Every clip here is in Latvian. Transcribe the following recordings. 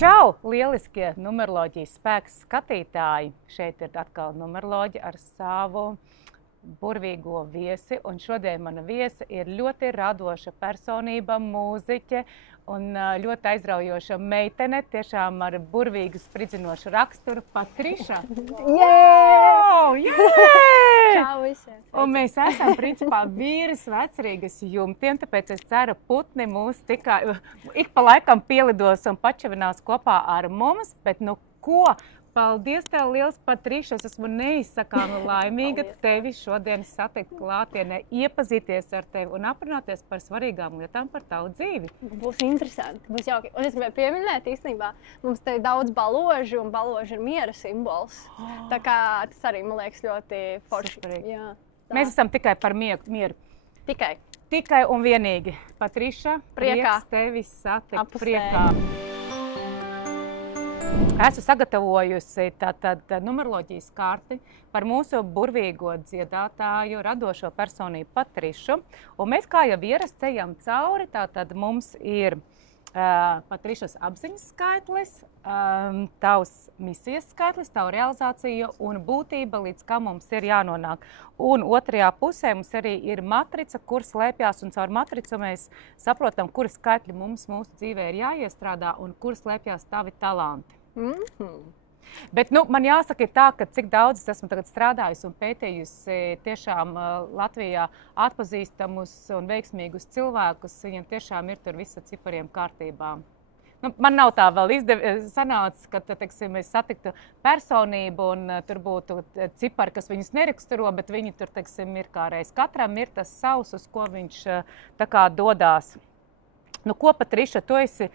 Čau, lieliskie numeroloģijas spēks skatītāji! Šeit ir atkal numeroloģi ar savu burvīgo viesi, un šodien mana viesa ir ļoti radoša personība, mūziķe un ļoti aizraujoša meitene, tiešām ar burvīgu spridzinošu raksturu, Patriša. Čau visiem! Un mēs esam, principā, vīras vecrīgas jumtiem, tāpēc es ceru, putni mūs tikai ik pa laikam pielidos un pačavinās kopā ar mums, bet nu ko? Paldies tev liels, Patriša, es esmu neizsakāmi laimīga tevi šodien satikt klātienē, iepazīties ar tevi un aprunāties par svarīgām lietām par tavu dzīvi. Būs interesanti, būs jauki. Un es gribēju pieminēt, īstenībā, mums te ir daudz baložu, un baloži ir miera simbols. Tā kā tas arī, man liekas, ļoti forši. Jā, mēs esam tikai par mieru. Tikai un vienīgi. Patriša, prieks tevi satikt priekā. Esmu sagatavojusi numeroloģijas karti par mūsu burvīgo dziedātāju, radošo personību Patrišu. Un mēs kā jau ierasts ejam cauri, tātad mums ir Patrišas apziņas skaitlis, tavs misijas skaitlis, tavu realizāciju un būtība, līdz kā mums ir jānonāk. Un otrajā pusē mums arī ir matrica, kur slēpjās, un caur matricu mēs saprotam, kuri skaitļi mums mūsu dzīvē ir jāiestrādā un kur slēpjās tavi talanti. Bet man jāsaka ir tā, ka cik daudz es esmu tagad strādājusi un pētījusi tiešām Latvijā atpazīstamus un veiksmīgus cilvēkus, viņiem tiešām ir tur visa cipariem kārtībā. Man nav tā vēl sanācis, ka, teiksim, es satiktu personību un tur būtu cipari, kas viņus neraksturo, bet viņi tur, teiksim, ir kā reiz. Katram ir tas savs, uz ko viņš tā kā dodās. Ko, Patriša, tu esi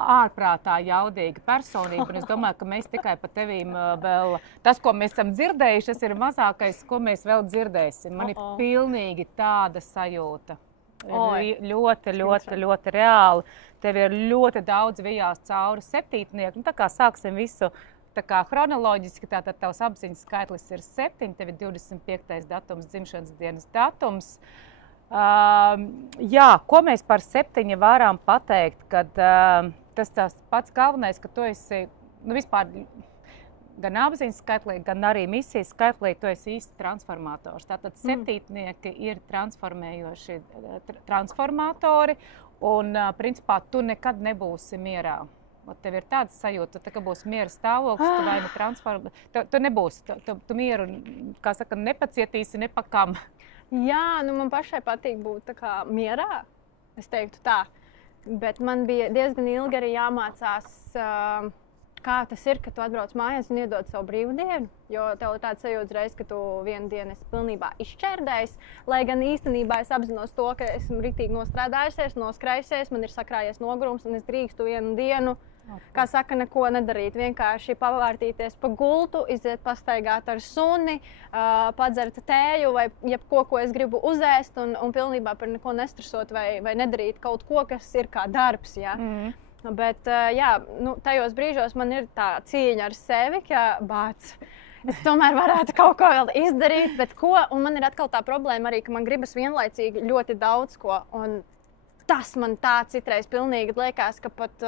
ārprātā jaudīga personība, un es domāju, ka mēs tikai pa tevīm vēl, tas, ko mēs esam dzirdējuši, tas ir mazākais, ko mēs vēl dzirdēsim. Man ir pilnīgi tāda sajūta. Ļoti reāli. Tev ir ļoti daudz vijās cauri septītnieku. Tā kā sāksim visu tā kā chronoloģiski, tātad tavs apziņas skaitlis ir 7, tev ir 25. datums, dzimšanas dienas datums. Ko mēs par 7 varam pateikt, kad tas tās pats galvenais, ka tu esi, vispār gan apziņas skaitlī, gan arī misijas skaitlī, tu esi īsti transformators. Tātad septītnieki ir transformējoši transformatori, un principā tu nekad nebūsi mierā. Tev ir tāda sajūta, ka būs miera stāvoklis, tu vai ne transformē, tu nebūsi, tu mieru, kā saka, nepacietīsi nepakam. Jā, man pašai patīk būt tā kā mierā, es teiktu tā. Bet man bija diezgan ilgi arī jāmācās, kā tas ir, ka tu atbrauc mājās un iedod savu brīvdienu. Jo tev ir tāds sajūta reiz, ka tu vienu dienu esi pilnībā izšķērdējis. Lai gan īstenībā es apzinos to, ka esmu ritīgi nostrādājusies, noskrējusies, man ir sakrājies nogurums un es drīkstu vienu dienu, kā saka, neko nedarīt. Vienkārši pavārtīties pa gultu, iziet pastaigāt ar suni, padzert tēju vai jebko, ko es gribu uzēst un pilnībā par neko nestresot vai nedarīt kaut ko, kas ir kā darbs. Ja? Bet tajos brīžos man ir tā cīņa ar sevi, ka es tomēr varētu kaut ko vēl izdarīt, bet ko? Un man ir atkal tā problēma arī, ka man gribas vienlaicīgi ļoti daudz ko. Un tas man tā citreiz pilnīgi liekas, ka pat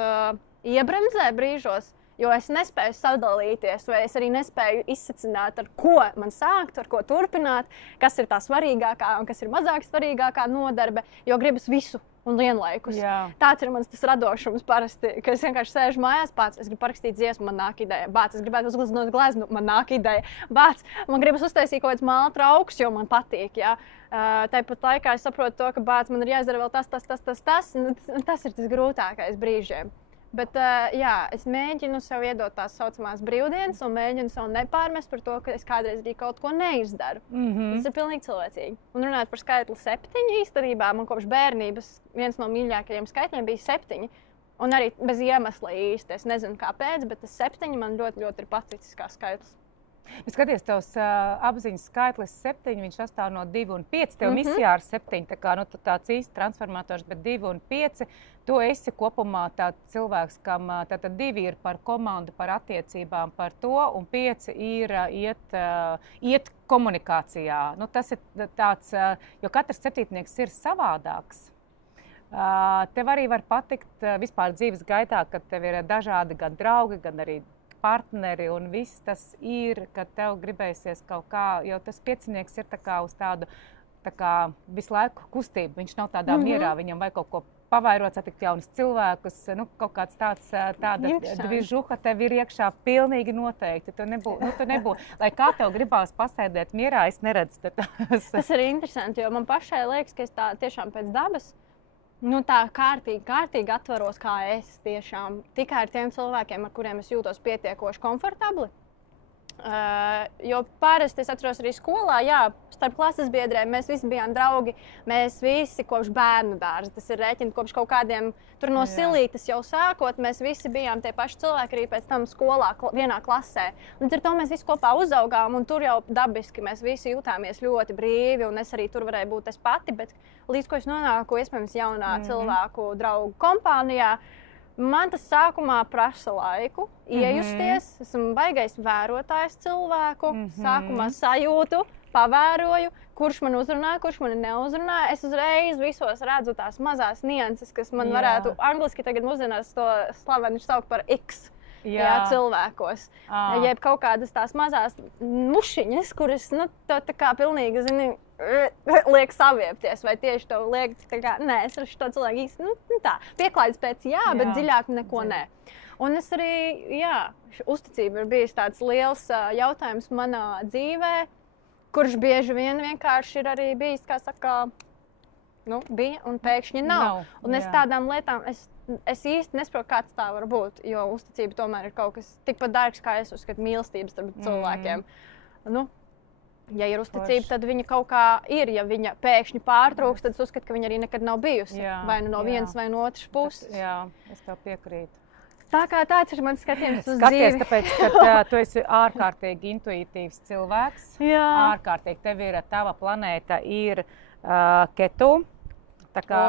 iebremzē brīžos, jo es nespēju sadalīties, vai es arī nespēju izsacināt, ar ko man sākt, ar ko turpināt, kas ir tā svarīgākā un kas ir mazāk svarīgākā nodarbe, jo gribas visu un vienlaikus. Jā. Tāds ir mans tas radošums parasti, ka es vienkārši sēžu mājās, es gribu parakstīt dziesmu, man nāk ideja, es gribētu uzgleznot gleznu, man nāk ideja, man gribas uztaisīt kaut kāds māla trauks, jo man patīk, jā. Tāpat laikā es saprotu to, ka man ir jāizdara vēl tas, tas ir tas grūtākais brīžiem. Bet es mēģinu sev iedot tās saucamās brīvdienas un mēģinu sev nepārmest par to, ka es kādreiz arī kaut ko neizdaru. Tas ir pilnīgi cilvēcīgi. Un runājot par skaitli 7, īstenībā man kopš bērnības viens no mīļākajiem skaitļiem bija 7. Un arī bez iemesla īsti. Es nezinu kāpēc, bet tas 7 man ļoti, ļoti ir paticis kā skaitlis. Bet skaties, tavs apziņas skaitlis 7, viņš sastāv no 2 un 5, tev misijā ar 7, tā kā tu tāds īsti transformators, bet 2 un 5, tu esi kopumā tāds cilvēks, kam tātad 2 ir par komandu, par attiecībām, par to, un 5 ir iet komunikācijā. Tas ir tāds, jo katrs septītnieks ir savādāks. Tev arī var patikt vispār dzīves gaitā, kad tev ir dažādi gan draugi, gan arī partneri un viss tas ir, kad tev gribēsies kaut kā, jo tas piecinieks ir tā kā uz tādu tā kā visu laiku kustību. Viņš nav tādā mierā, viņam vajag kaut ko pavairot, satikt jaunus cilvēkus, nu, kaut kāds tāda dvižuha tev ir iekšā pilnīgi noteikti. Tu nebūtu, lai kā tev gribās pasēdēt mierā, es neredzu. Tas ir interesanti, jo man pašai liekas, ka es tā tiešām pēc dabas, nu tā kārtīgi atvaros, kā es tiešām tikai ar tiem cilvēkiem, ar kuriem es jūtos pietiekoši komfortabli. Jo parasti es atceros arī skolā, jā, starp klases biedriem mēs visi bijām draugi, mēs visi kopš bērnu dārza, tas ir rēķini kopš kaut kādiem tur no silītes jau sākot, mēs visi bijām tie paši cilvēki arī pēc tam skolā vienā klasē. Līdz ar to mēs visi kopā uzaugām un tur jau dabiski mēs visi jutāmies ļoti brīvi un es arī tur varēju būt es pati, bet līdz ko es nonāku, iespējams, jaunā cilvēku draugu kompānijā, man tas sākumā prasa laiku, iejusties, esmu baigais vērotājs cilvēku, sākumā sajūtu, pavēroju, kurš man uzrunā, kurš man neuzrunā. Es uzreiz visos redzu tās mazās nianses, kas man varētu, angliski tagad mūsdienās to slaveni saukt par X. Jā, cilvēkos. Jeb kaut kādas tās mazās mušiņas, kuras, nu, to tā kā pilnīgi, zini, liek saviepties, vai tieši to liek, tā kā, nē, es ar šo cilvēku īsti, nu, tā, pieklaides pēc bet dziļāk neko nē. Un es arī, uzticība ir bijis tāds liels jautājums manā dzīvē, kurš bieži vien vienkārši ir arī bijis, kā saka, nu, bija un pēkšņi nav. Un es tādām lietām, es īsti nesaprotu, kāds tā var būt, jo uzticība tomēr ir kaut kas tikpat dārgs, kā es uzskatu mīlestības starp cilvēkiem. Nu, ja ir uzticība, tad viņa kaut kā ir. Ja viņa pēkšņi pārtrūks, tad es uzskatu, ka viņa arī nekad nav bijusi. Vai nu no vienas, vai no otras puses. Jā, es tev piekrītu. Tā kā tāds ir mans skatījums uz dzīvi. Tāpēc, ka tu esi ārkārtīgi intuitīvs cilvēks. Ārkārtīgi. Tev ir tava planēta ir Ketu. Tā kā,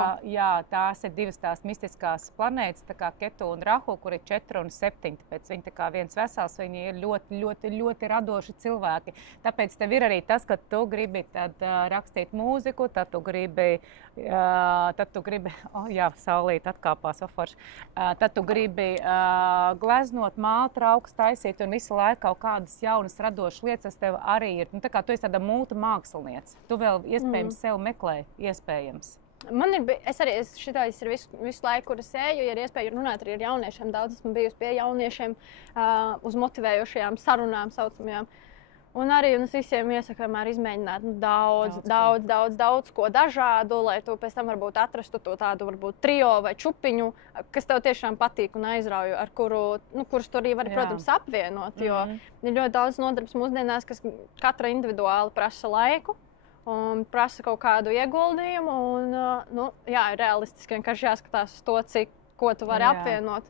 tās ir divas tās mistiskās planētas, tā kā Ketu un Rahu, kur ir 4 un 7, tāpēc viņi tā kā viens vesels, viņi ir ļoti, ļoti, ļoti radoši cilvēki. Tāpēc tev ir arī tas, ka tu gribi tad rakstīt mūziku, tad tu gribi, saulīt atkāpās oforši, tad tu gribi gleznot, mālt, trauks, taisīt un visu laiku kaut kādas jaunas radošas lietas, tas tev arī ir. Nu, tā kā tu esi tāda multimāksliniece, tu vēl iespējams sev meklē, iespējams. Šitais ir visu laiku, kur es eju, ja ir iespēja runāt arī ar jauniešiem. Daudz esmu bijusi pie jauniešiem uz motivējošajām sarunām saucamajām. Un arī es visiem iesaku vienmēr izmēģināt daudz ko dažādu, lai tu pēc tam varbūt atrastu to tādu varbūt trio vai čupiņu, kas tev tiešām patīk un aizrauju, ar kurus tu arī vari, protams, apvienot. Jo ir ļoti daudz nodarbes mūsdienās, kas katra individuāli prasa laiku. Un prasa kaut kādu ieguldījumu, un, ir realistiski vienkārši jāskatās uz to, ko tu vari apvienot.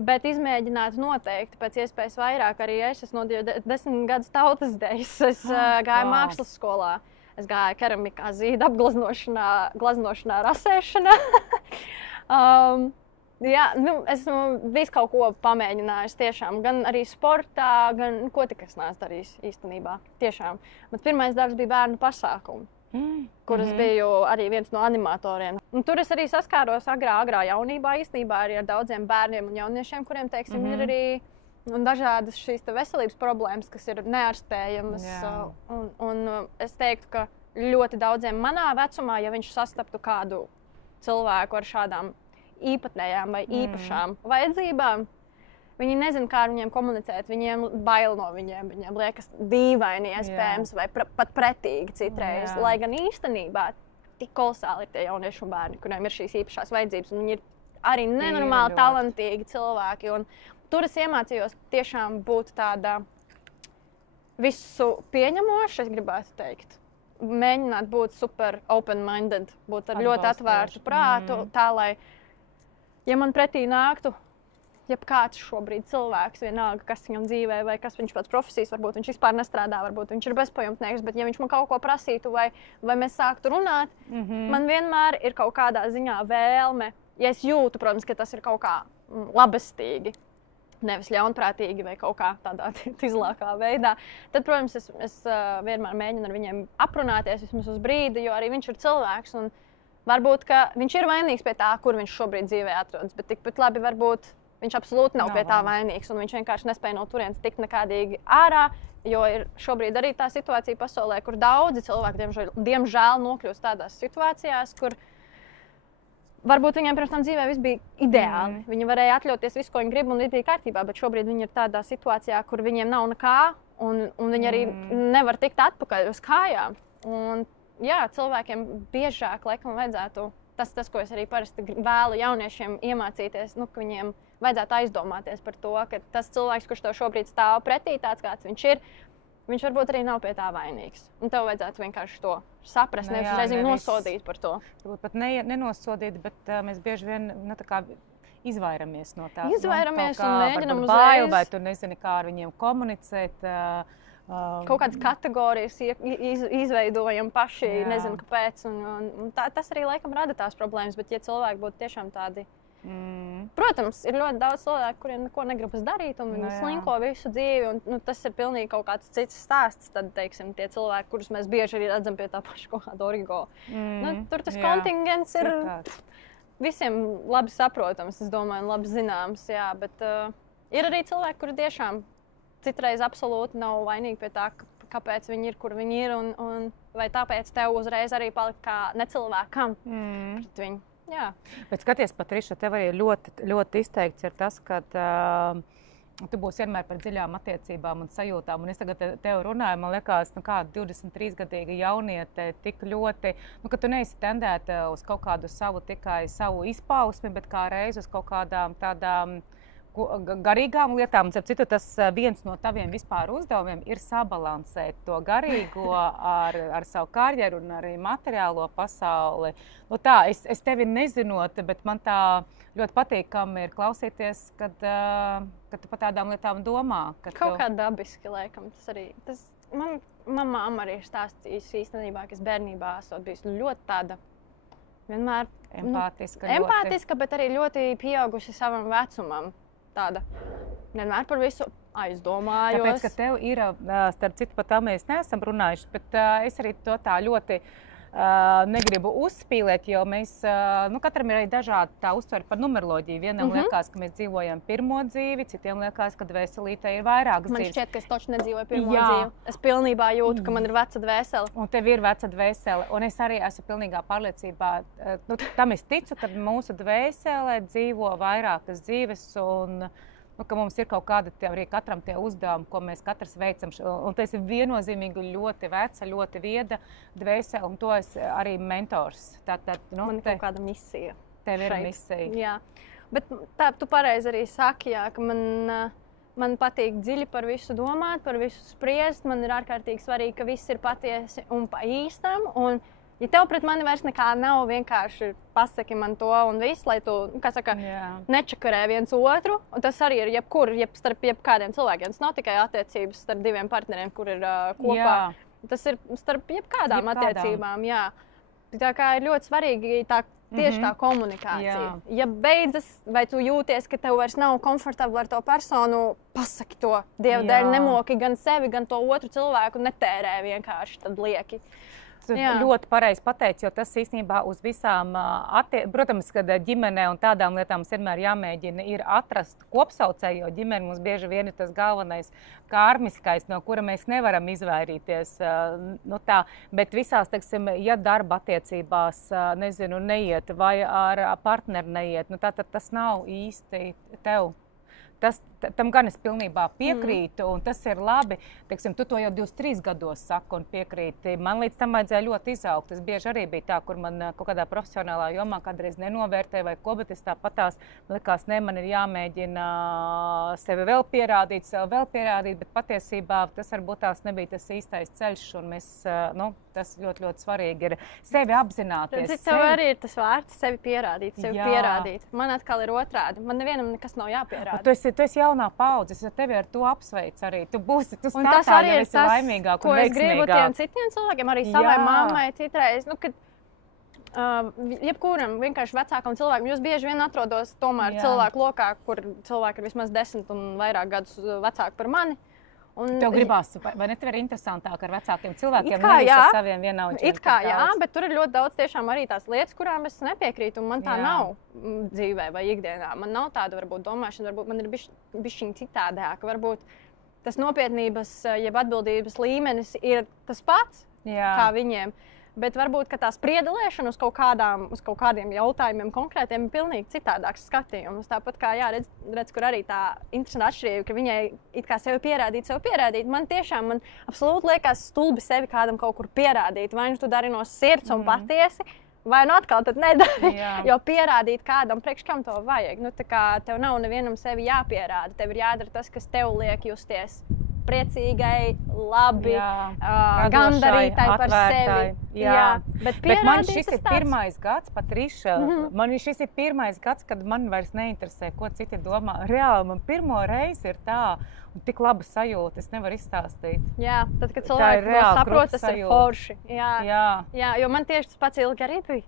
Bet izmēģināt noteikti pēc iespējas vairāk. Arī es nodīju 10 gadus tautas dejas. Es gāju mākslas skolā. Es gāju keramikā, zīda apgleznošanā, gleznošanā, rasēšanā. Esmu visu kaut ko pamēģinājusi tiešām, gan arī sportā, gan ko tik es neesmu darījis īstenībā. Tiešām. Bet pirmais darbs bija bērnu pasākumi, kur es biju arī viens no animatoriem. Un tur es arī saskāros agrā jaunībā īstenībā arī ar daudziem bērniem un jauniešiem, kuriem, teiksim, ir arī dažādas šīs veselības problēmas, kas ir neārstējamas. Un es teiktu, ka ļoti daudziem manā vecumā, ja viņš sastaptu kādu cilvēku ar šādām īpatnējām vai īpašām vajadzībām. Viņi nezina, kā ar viņiem komunicēt, viņiem bail no viņiem, viņiem liekas dīvaini iespējams vai pat pretīgi citreiz. Lai gan īstenībā tik kolosāli ir tie jaunieši un bērni, kuriem ir šīs īpašās vajadzības, un viņi ir arī nenormāli talantīgi cilvēki. Un tur es iemācījos tiešām būt tāda visu pieņemoša, es gribētu teikt. Mēģināt būt super open-minded, būt ar ļoti atvērtu prātu, tā lai ja man pretī nāktu, jebkāds šobrīd cilvēks, vienalga, kas viņam dzīvē, vai kas viņš pēc profesijas, varbūt viņš vispār nestrādā, varbūt viņš ir bezpajumtnieks, bet ja viņš man kaut ko prasītu, vai mēs sāktu runāt, man vienmēr ir kaut kādā ziņā vēlme, ja es jūtu, protams, ka tas ir kaut kā labestīgi, nevis ļaunprātīgi vai kaut kā tādā tizlākā veidā, tad, protams, es vienmēr mēģinu ar viņiem aprunāties vismaz uz brīdi, jo arī viņš ir cilvēks. Un varbūt viņš ir vainīgs pie tā, kur viņš šobrīd dzīvē atrodas, bet tikpat labi varbūt viņš absolūti nav pie tā vainīgs, un viņš vienkārši nespēja no turienes tikt nekādīgi ārā, jo ir šobrīd arī tā situācija pasaulē, kur daudzi cilvēki, diemžēl nokļūst tādās situācijās, kur varbūt viņiem pirms tam dzīvē viss bija ideāli. Viņi varēja atļauties visu, ko viņi grib, un viss bija kārtībā, bet šobrīd viņi ir tādā situācijā, kur viņiem nav nekā, un viņi arī nevar tikt atpakaļ uz kājām. Un, jā, cilvēkiem biežāk laikam vajadzētu, tas, ko es arī parasti vēlu jauniešiem iemācīties, ka viņiem vajadzētu aizdomāties par to, ka tas cilvēks, kurš tev šobrīd stāv pretī, tāds kāds viņš ir, viņš varbūt arī nav pie tā vainīgs. Un tev vajadzētu vienkārši to saprast, nevis uzreiz nosodīt par to. Varbūt pat nenosodīt, bet mēs bieži vien izvairamies no tā. Izvairamies un mēģinam uzreiz. Bail, vai tu nezini, kā ar viņiem komunicēt. Kaut kādas kategorijas izveidojam paši, nezinu kāpēc. Un tas arī laikam rada tās problēmas, bet ja cilvēki būtu tiešām tādi. Protams, ir ļoti daudz cilvēku, kuriem neko negribas darīt, un viņi slinko visu dzīvi, un tas ir pilnīgi kaut kāds cits stāsts. Tad, teiksim, tie cilvēki, kurus mēs bieži arī redzam pie tā paša kaut kāda origo. Tur tas kontingents ir visiem labi saprotams, es domāju, un labi zināms, jā, bet ir arī cilvēki, kuri tiešām citreiz absolūti nav vainīgi pie tā, kāpēc viņi ir, kur viņi ir, un vai tāpēc tev uzreiz arī palika kā necilvēkam pret viņu. Jā. Bet skaties, Patriša, tev arī ļoti, ļoti izteikts ir tas, ka tu būsi vienmēr par dziļām attiecībām un sajūtām. Un es tagad tev runāju, man liekas, kāda 23-gadīga jauniete tik ļoti, ka tu neesi tendēta uz kaut kādu tikai savu izpausmi, bet kā reiz uz kaut kādām tādām garīgām lietām. Citu, tas viens no taviem vispār uzdevumiem ir sabalansēt to garīgo ar savu karjeru un arī materiālo pasauli. Es tevi nezinot, bet man tā ļoti patīkami ir klausīties, kad tu par tādām lietām domā. Kaut kā dabiski, laikam. Man mamma arī ir stāstījusi īstenībā, ka es bērnībā esmu bijusi ļoti tāda vienmēr empātiska, bet arī ļoti pieaugusi savam vecumam. Tāda vienmēr par visu aizdomājos. Tāpēc, ka tev ir, starp citu, par tā mēs neesam runājuši, bet es arī to tā ļoti negribu uzspīlēt, jo mēs, katram ir arī dažādi tā uztveri par numeroloģiju. Vienam liekas, ka mēs dzīvojam pirmo dzīvi, citiem liekas, ka dvēselītē ir vairākas dzīves. Man šķiet, ka es taču nedzīvoju pirmo dzīvi. Es pilnībā jūtu, ka man ir veca dvēsele. Un tev ir veca dvēsele. Un es arī esmu pilnīgā pārliecībā, tam es ticu, ka mūsu dvēselē dzīvo vairākas dzīves un ka mums ir kaut kāda arī katram tie uzdevumi, ko mēs katrs veicam. Un tas ir viennozīmīgi ļoti veca, ļoti vieda dvēsele, un to es arī mentors. Man ir kaut kāda misija. Tev ir misija. Jā, bet tā, tu pareizi arī saki, jā, ka man patīk dziļi par visu domāt, par visu spriest. Man ir ārkārtīgi svarīgi, ka viss ir patiesi un pa īstam. Un ja tev pret mani vairs nekā nav, vienkārši pasaki man to un viss, lai tu, nečakarē viens otru. Un tas arī ir starp jebkādiem cilvēkiem. Tas nav tikai attiecības starp diviem partneriem, kur ir kopā. Jā. Tas ir starp jebkādām attiecībām. Jā. Tā kā ir ļoti svarīgi tieši tā komunikācija. Jā. Ja beidzas, vai tu jūties, ka tev vairs nav komfortabli ar to personu, pasaki to. Dieva dēļ nemoki gan sevi, gan to otru cilvēku, netērē vienkārši tad lieki. Ļoti pareizi pateici, jo tas īstenībā uz visām, protams, kad ģimenē un tādām lietām mums vienmēr jāmēģina ir atrast kopsaucēju, jo ģimene mums bieži vien ir tas galvenais kārmiskais, no kura mēs nevaram izvairīties. Bet visās, teiksim, ja darba attiecībās, neiet vai ar partneri neiet, tad tas nav īsti tev. Tam gan es pilnībā piekrītu, un tas ir labi. Teiksim, tu to jau 23 gados saki un piekrīti. Man līdz tam vajadzēja ļoti izaugt. Tas bieži arī bija tā, kur man kaut kādā profesionālā jomā kādreiz nenovērtēja vai ko, bet es tāpatās likās, man ir jāmēģina sevi vēl pierādīt, bet patiesībā tas varbūt tās nebija tas īstais ceļš, un mēs, tas ļoti, ļoti svarīgi ir sevi apzināties. Tev arī ir tas vārds sevi pierādīt. Man atkal ir otrādi. Man nevienam nekas nav jāpierāda. Tu esi jaunā paudze, es tevi ar to apsveicu arī. Tu stāstā jau esi laimīgāk un veiksmīgāk. Ko es gribu tiem citiem cilvēkiem, arī savai mammai citreiz, jebkuram vienkārši vecākam cilvēkam, jūs bieži vien atrodos tomēr cilvēku lokā, kur cilvēki ir vismaz 10 un vairāk gadus vecāki par mani. Tev gribās, vai ne tev ir interesantāk ar vecākiem cilvēkiem, kā, nevis ar saviem vienaudžiem? It kā, jā, bet tur ir ļoti daudz tiešām arī tās lietas, kurām es nepiekrītu, un man tā nav dzīvē vai ikdienā. Man nav tāda, varbūt, domāšana, varbūt man ir bišķiņ citādāk. Varbūt tas nopietnības, jeb atbildības līmenis ir tas pats, kā viņiem. Bet varbūt tā spriedelēšana uz kaut kādiem jautājumiem konkrētiem ir pilnīgi citādāks skatījums. Tāpat kā redz, kur arī tā interesanta atšķirība, ka viņai it kā sevi pierādīt. Man absolūti liekas stulbi sevi kādam kaut kur pierādīt. Vai nu tu dari no sirds un patiesi, vai nu atkal tad nedari. Jo pierādīt kādam, priekš kam to vajag. Nu, tā kā tev nav nevienam sevi jāpierāda. Tev ir jādara tas, kas tev liek justies priecīgai, labi, gandarītai par sevi. Bet man šis ir pirmais gads, Patriša, man šis ir pirmais gads, kad man vairs neinteresē, ko citi domā. Reāli, man pirmo reizi ir tā, un tik laba sajūta, es nevaru izstāstīt. Jā, tad, kad cilvēki vēl saprot, tas ir forši. Jā, jo man tieši tas pats ilgi arī bija.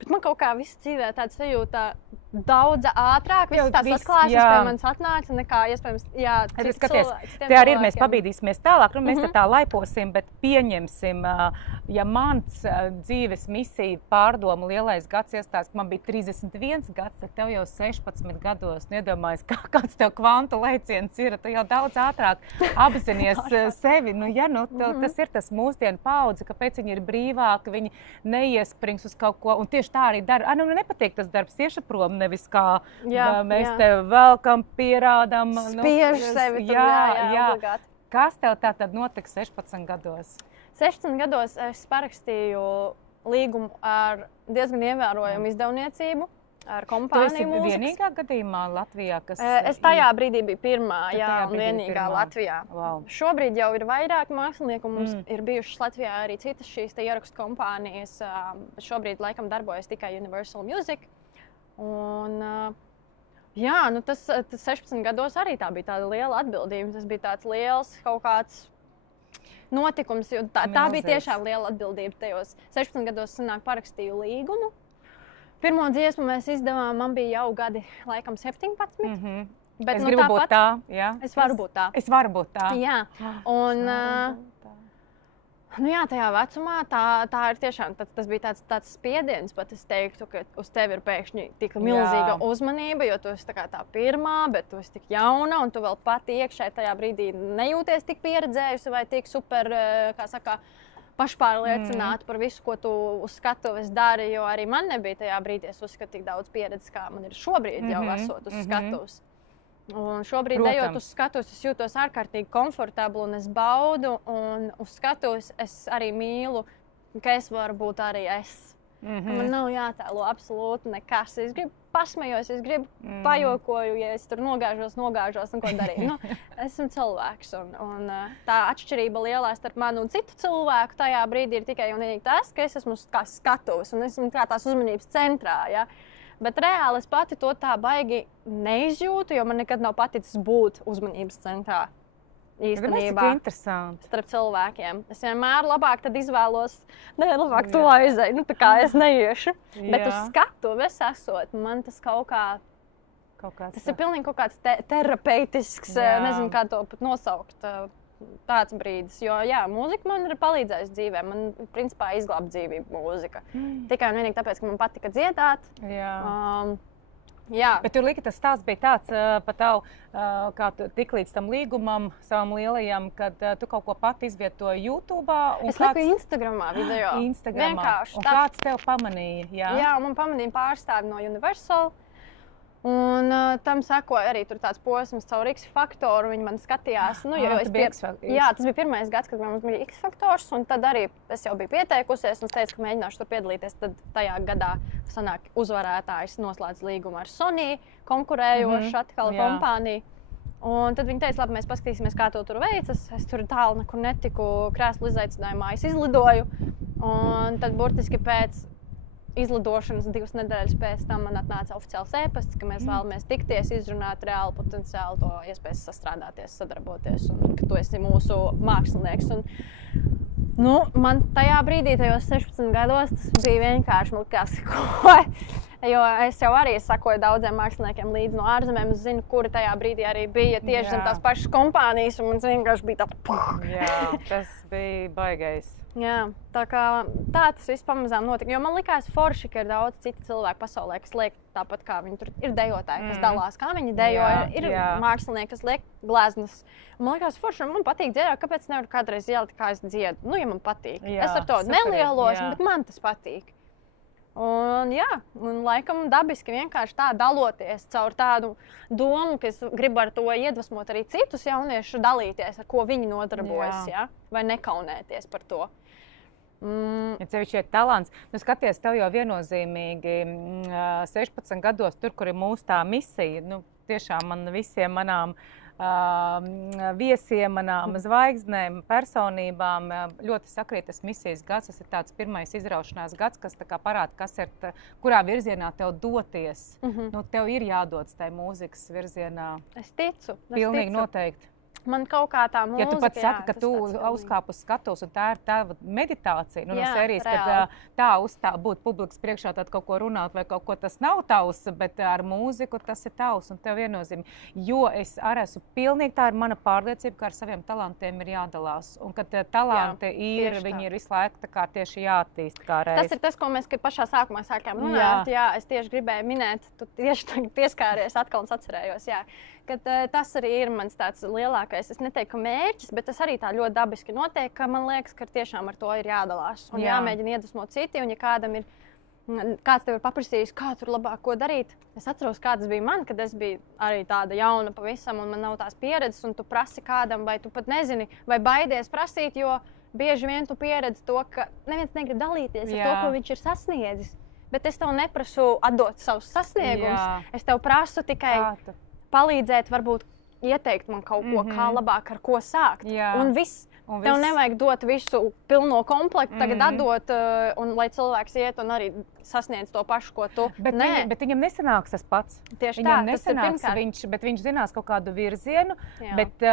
Bet man kaut kā visu dzīvē tāda sajūta daudz ātrāk, visas tās atklāsmes pie manis atnāca nekā, iespējams, te arī mēs pabīdīsimies tālāk, nu mēs tā laiposim, bet pieņemsim, ja mans dzīves misija pārdomu lielais gads iestāsts, man bija 31 gads, tad tev jau 16 gados, iedomājies, kāds tev kvantu lēciens ir, tu jau daudz ātrāk apzinies sevi, tas ir tas mūsdienu paudze, kāpēc viņi ir brīvāki, viņi neiesprings uz kaut ko, un tieši tā arī dara, nepatīk tas darbs, tieši prom, nevis kā mēs tev velkam, pierādām. Spiež sevi. Obligāti. Kas tev tātad notika 16 gados? 16 gados es parakstīju līgumu ar diezgan ievērojumu izdevniecību, ar kompāniju mūzikas. Tu esi vienīgā gadījumā Latvijā, kas... Es tajā brīdī biju pirmā, un vienīgā Latvijā. Wow. Šobrīd jau ir vairāk mākslinieku, un mums ir bijušas Latvijā arī citas šīs ierakstu kompānijas. Šobrīd laikam darbojas tikai Universal Music. Un, tas 16 gados arī tā bija tāda liela atbildība. Tas bija tāds liels kaut kāds notikums, jo tā bija tiešām liela atbildība tajos 16 gados parakstīju līgumu. Pirmo dziesmu mēs izdevām, man bija jau gadi, laikam 17. Bet, es gribu būt tā, jā? Es varu būt tā. Es varu būt tā. Jā, un... tajā vecumā tā ir tiešām, tas bija tāds spiediens, pat es teiktu, ka uz tevi ir pēkšņi tik milzīga uzmanība, jo tu esi tā pirmā, bet tu esi tik jauna, un tu vēl pati iekšēji tajā brīdī nejūties tik pieredzējusi vai tik super, pašpārliecināta par visu, ko tu uz skatuves dari, jo arī man nebija tajā brīdī, es uzskatu tik daudz pieredzes, kā man ir šobrīd jau esot uz skatuves. Un šobrīd, ejot uz skatuves, es jūtos ārkārtīgi komfortabli un es baudu, un uz skatuves es arī mīlu, ka es varu būt arī es. Man nav jātēlo absolūti nekas. Es gribu pasmejos, es gribu pajokoju, ja es tur nogāžos un ko darīju. Esmu cilvēks, un tā atšķirība lielā starp mani un citu cilvēku tajā brīdī ir tikai un vienīgi tas, ka es esmu kā skatuves un esmu kā tās uzmanības centrā, ja? Bet reāli es pati to tā baigi neizjūtu, jo man nekad nav paticis būt uzmanības centrā īstenībā starp cilvēkiem. Es vienmēr labāk tad izvēlos, labāk tu aizēju, tā kā es neiešu. Bet uz skatuves esot, man tas kaut kā, tas ir pilnīgi kaut kāds terapeitisks, nezinu, kā to pat nosaukt. Tāds brīdis, jo mūzika man ir palīdzējusi dzīvē. Man, principā, izglābt dzīvību mūzika. Tikai un vienīgi tāpēc, ka man patika dziedāt. Bet tur lika tas stāsts bija tāds par tavu, kā tu tik līdz tam līgumam, savam lielajam, kad tu kaut ko pati izvietoji YouTube'ā. Es liku Instagramā video. Vienkārši. Un kāds tev pamanīja? Jā, man pamanīja pārstāvi no Universal. Un tam sekoja arī tur tāds posms caur X-faktoru, viņi man skatījās. Tas bija pirmais gads, kad mums bija X-faktors, un tad arī es jau biju pieteikusies un teicu, ka mēģināšu tur piedalīties. Tad tajā gadā sanāk uzvarētājs noslēdz līgumu ar Sony, konkurējošu atkal kompāniju. Un tad viņi teica, labi, mēs paskatīsimies, kā to tur veicas. Es tur tālu nekur netiku, krēslu izaicinājumā es izlidoju. Un tad burtiski pēc izlidošanas 2 nedēļas pēc tam man atnāca oficiāls e-pasts, ka mēs vēlamies tikties, izrunāt reāli potenciāli to iespējas sastrādāties, sadarboties un ka tu esi mūsu mākslinieks. Un, man tajā brīdī, tajos 16 gados, tas bija vienkārši, man likās, ko Jo es jau arī sakoju daudziem māksliniekiem līdzi no ārzemēm. Es zinu, kuri tajā brīdī arī bija tieši zem tās pašas kompānijas. Un man vienkārši bija tā. Jā, tas bija baigais. Jā, tā tas viss pamazām notika. Jo man likās forši, ka ir daudz citu cilvēku pasaulē, kas liek tāpat kā viņi tur ir dejotāji, kas dalās, kā viņi dejo. Ir mākslinieki, kas liek gleznas. Man likās forši, un man patīk dziedāt, kāpēc nevaru kādreiz ielikt, kā es dziedu. Nu, ja man patīk. Es ar to nelielos, bet man tas patīk. Un laikam dabiski vienkārši tā daloties caur tādu domu, ka es gribu ar to iedvesmot arī citus jauniešus dalīties, ar ko viņi nodarbojas, vai nekaunēties par to. Ja cevišķi ir talants, skaties, tev jau viennozīmīgi 16 gados, tur, kur ir mūsu tā misija, tiešām man visiem manām viesiem, manām zvaigznēm, personībām ļoti sakrīt tas misijas gads. Tas ir tāds pirmais izraušanās gads, kas parāda, kas ir, kurā virzienā tev doties. Tev ir jādodas tajā mūzikas virzienā. Es ticu. Pilnīgi noteikti. Man kaut kā tā mūzika, ja tu pat saki, ka tu uzkāp uz skatuves, un tā ir tava meditācija, no sērijas, kad tā būt publikas priekšā, tad kaut ko runāt, vai kaut ko tas nav tavs, bet ar mūziku tas ir tavs, un tev viennozīmē. Jo es arī esmu pilnīgi, tā ir mana pārliecība, ka ar saviem talantiem ir jādalās, un kad talanti viņi ir visu laiku tā kā tieši jāattīst kā reiz. Tas ir tas, ko mēs pašā sākumā sākām runāt, es tieši gribēju minēt, tu tieši pieskāries atkal un atcerējos, kad tas arī ir mans tāds lielākais, es neteiktu, ka mērķis, bet tas arī tā ļoti dabiski notiek, ka man liekas, ka tiešām ar to ir jādalās un jāmēģina iedvesmot citi, un ja kāds tev ir paprasījis, kā tur labāk ko darīt, es atceros, kā tas bija man, kad es biju arī tāda jauna pavisam, un man nav tās pieredzes, un tu prasi kādam, vai tu pat nezini, vai baidies prasīt, jo bieži vien tu pieredzi to, ka neviens negrib dalīties ar to, ko viņš ir sasniedzis, bet es tev neprasu atdot savus sasniegumus, es tev prasu tikai palīdzēt, varbūt ieteikt man kaut ko, kā labāk ar ko sākt. Un viss. Tev nevajag dot visu pilno komplektu, tagad atdot, un lai cilvēks iet un arī sasniedz to pašu, ko tu. Bet viņam nesanāks tas pats. Tieši viņam tā, nesanāks, bet viņš zinās kaut kādu virzienu, bet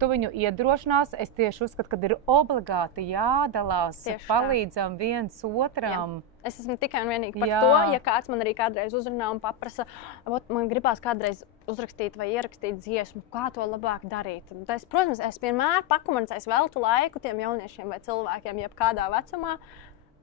tu viņu iedrošinās. Es tieši uzskatu, ka ir obligāti jādalās, palīdzam viens otram. Es esmu tikai un vienīgi par to, ja kāds man arī kādreiz uzrunā un paprasa, man gribās kādreiz uzrakstīt vai ierakstīt dziesmu, kā to labāk darīt. Protams, es vienmēr pakomunicēju veltu laiku tiem jauniešiem vai cilvēkiem, jebkādā vecumā.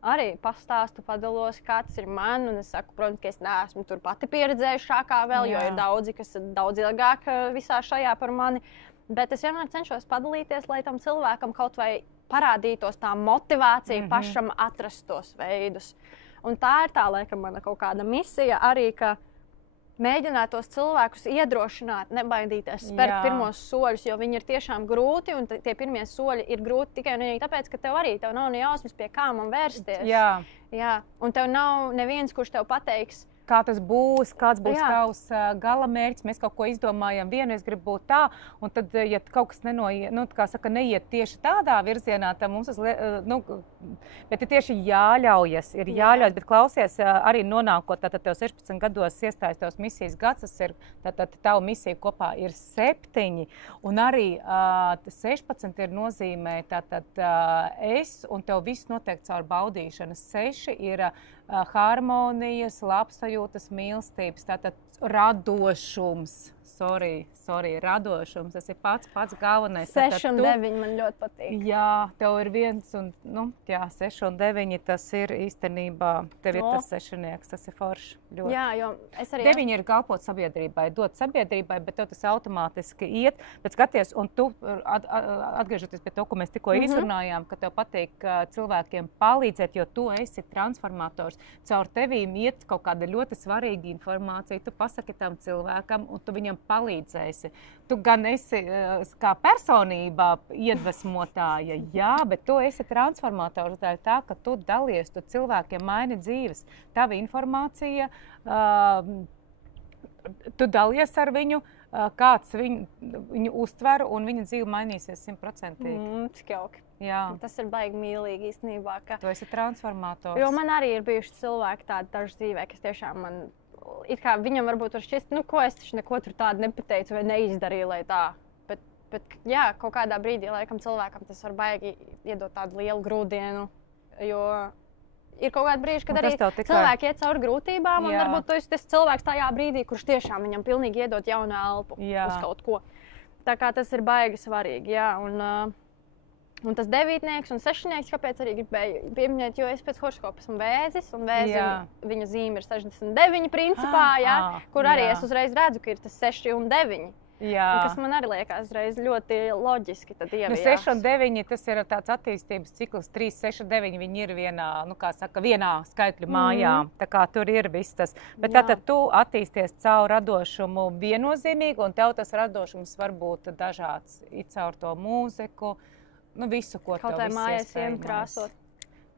Arī pastāstu, padalos, kā tas ir man, un es saku, protams, ka es neesmu tur pati pieredzējušākā vēl, jo ir daudzi, kas ir daudz ilgāk visā šajā par mani. Bet es vienmēr cenšos padalīties, lai tam cilvēkam kaut vai parādītos tā motivācija pašam atrast tos veidus. Un tā ir tā, laikam, mana kaut kāda misija arī, ka mēģināt tos cilvēkus iedrošināt, nebaidīties spērt pirmos soļus, jo viņi ir tiešām grūti, un tie pirmie soļi ir grūti tikai un vienīgi tāpēc, ka tev nav ne jausmas, pie kā man vērsties. Jā. Un tev nav neviens, kurš tev pateiks, kā tas būs, kāds būs tavs gala mērķis. Mēs kaut ko izdomājam vienu, es gribu būt tā, un tad, ja kaut kas neiet tieši tādā virzienā, tad mums bet ir tieši jāļaujas, bet klausies, arī nonākot, tātad tev 16 gados iestājas tavs misijas gads, tas ir, tātad tavu misiju kopā ir 7, un arī 16 ir nozīmē, tātad es, un tev viss notiek caur baudīšanas. 6 ir harmonijas, labsajūtas, mīlestības, tātad radošums. Radošums. Tas ir pats galvenais. 6 un 9 man ļoti patīk. Jā, tev ir 1 un 6 un 9 tas ir īstenībā, tev ir tas sešinieks, tas ir forši. Ļoti. Jā, jo es arī 9 ir kalpot sabiedrībai, dot sabiedrībai, bet tev tas automātiski iet. Bet skaties, un tu atgriežoties pie to, ko mēs tikko izrunājām, ka tev patīk cilvēkiem palīdzēt, jo tu esi transformators. Caur tevīm iet kaut kāda ļoti svarīga informācija, tu pasaki tam cilvēkam, un tu viņam palīdzēsi. Tu gan esi kā personībā iedvesmotāja, bet tu esi transformators. Tā, ka tu dalies, tu cilvēkiem maini dzīves. Tava informācija, tu dalies ar viņu, kāds viņu uztver, un viņa dzīve mainīsies 100%. Cik jauki. Jā. Tas ir baigi mīlīgi īstenībā. Tu esi transformators. Jo man arī ir bijuši cilvēki tādi daži dzīvē, kas tiešām man... It kā viņam varbūt var šķist, ko es taču neko tur tādu nepateicu vai neizdarīju, lai tā. Bet jā, kaut kādā brīdī, laikam, cilvēkam tas var baigi iedot tādu lielu grūdienu, jo ir kaut kādi brīži, kad Un arī tas tev tikai- cilvēki iet cauri grūtībām, un Jā. varbūt tu esi tas cilvēks tajā brīdī, kurš tiešām viņam pilnīgi iedod jaunu elpu Jā. uz kaut ko. Tā kā tas ir baigi svarīgi, jā. Un tas 9 un 6, kāpēc arī gribēju pieminēt, jo es pēc horoskopa esmu Vēzis, un Jā. viņa zīme ir 69 principā, jā, kur arī jā. es uzreiz redzu, ka ir tas 6 un 9. Jā. Kas man arī liekas uzreiz ļoti loģiski. Tad Nu, ievies. 6 un 9 tas ir tāds attīstības cikls. 3, 6, 9 viņi ir vienā, nu, kā saka, vienā skaitļu mājā. Tā kā tur ir viss tas. Bet Jā. tātad tu attīsties caur radošumu viennozīmīgi, un tev tas radošums var būt dažāds. It caur to mūziku, nu, visu, ko Kaut tev vai viss mājās iespējamais. iekrāsot.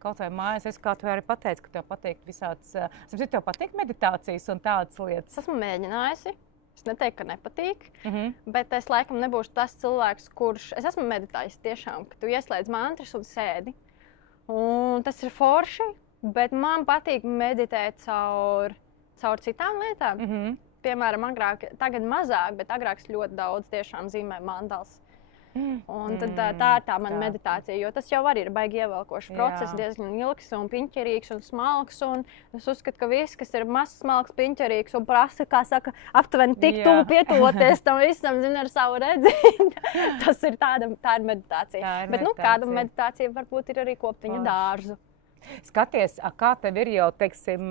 Kaut vai mājās, es kā tu arī pateicu, ka tev patīk visāds, tev patīk meditācijas un tādas lietas. Es esmu mēģinājusi. Es neteiktu, ka nepatīk, Mhm. bet es laikam nebūšu tas cilvēks, kurš. Es esmu meditājis tiešām, ka tu ieslēdz mantras un sēdi. Un tas ir forši, bet man patīk meditēt caur citām lietām. Mhm. Piemēram, agrāk, tagad mazāk, bet agrāk es ļoti daudz tiešām zīmēju mandals. Un tad tā ir tā mana meditācija, jo tas jau arī ir baigi ievelkošs process, diezgan ilgs un piņķerīgs un smalks. Un es uzskatu, ka viss, kas ir mazs, smalks, piņķerīgs un prasa, kā saka, aptuveni tik tuvu pietuvoties tam visam, zini, ar savu redzību. Tas ir tā ir meditācija. Tā ir Bet meditācija. kāda meditācija varbūt ir arī kopt viņa dārzu. Skaties, kā tev ir jau, teiksim,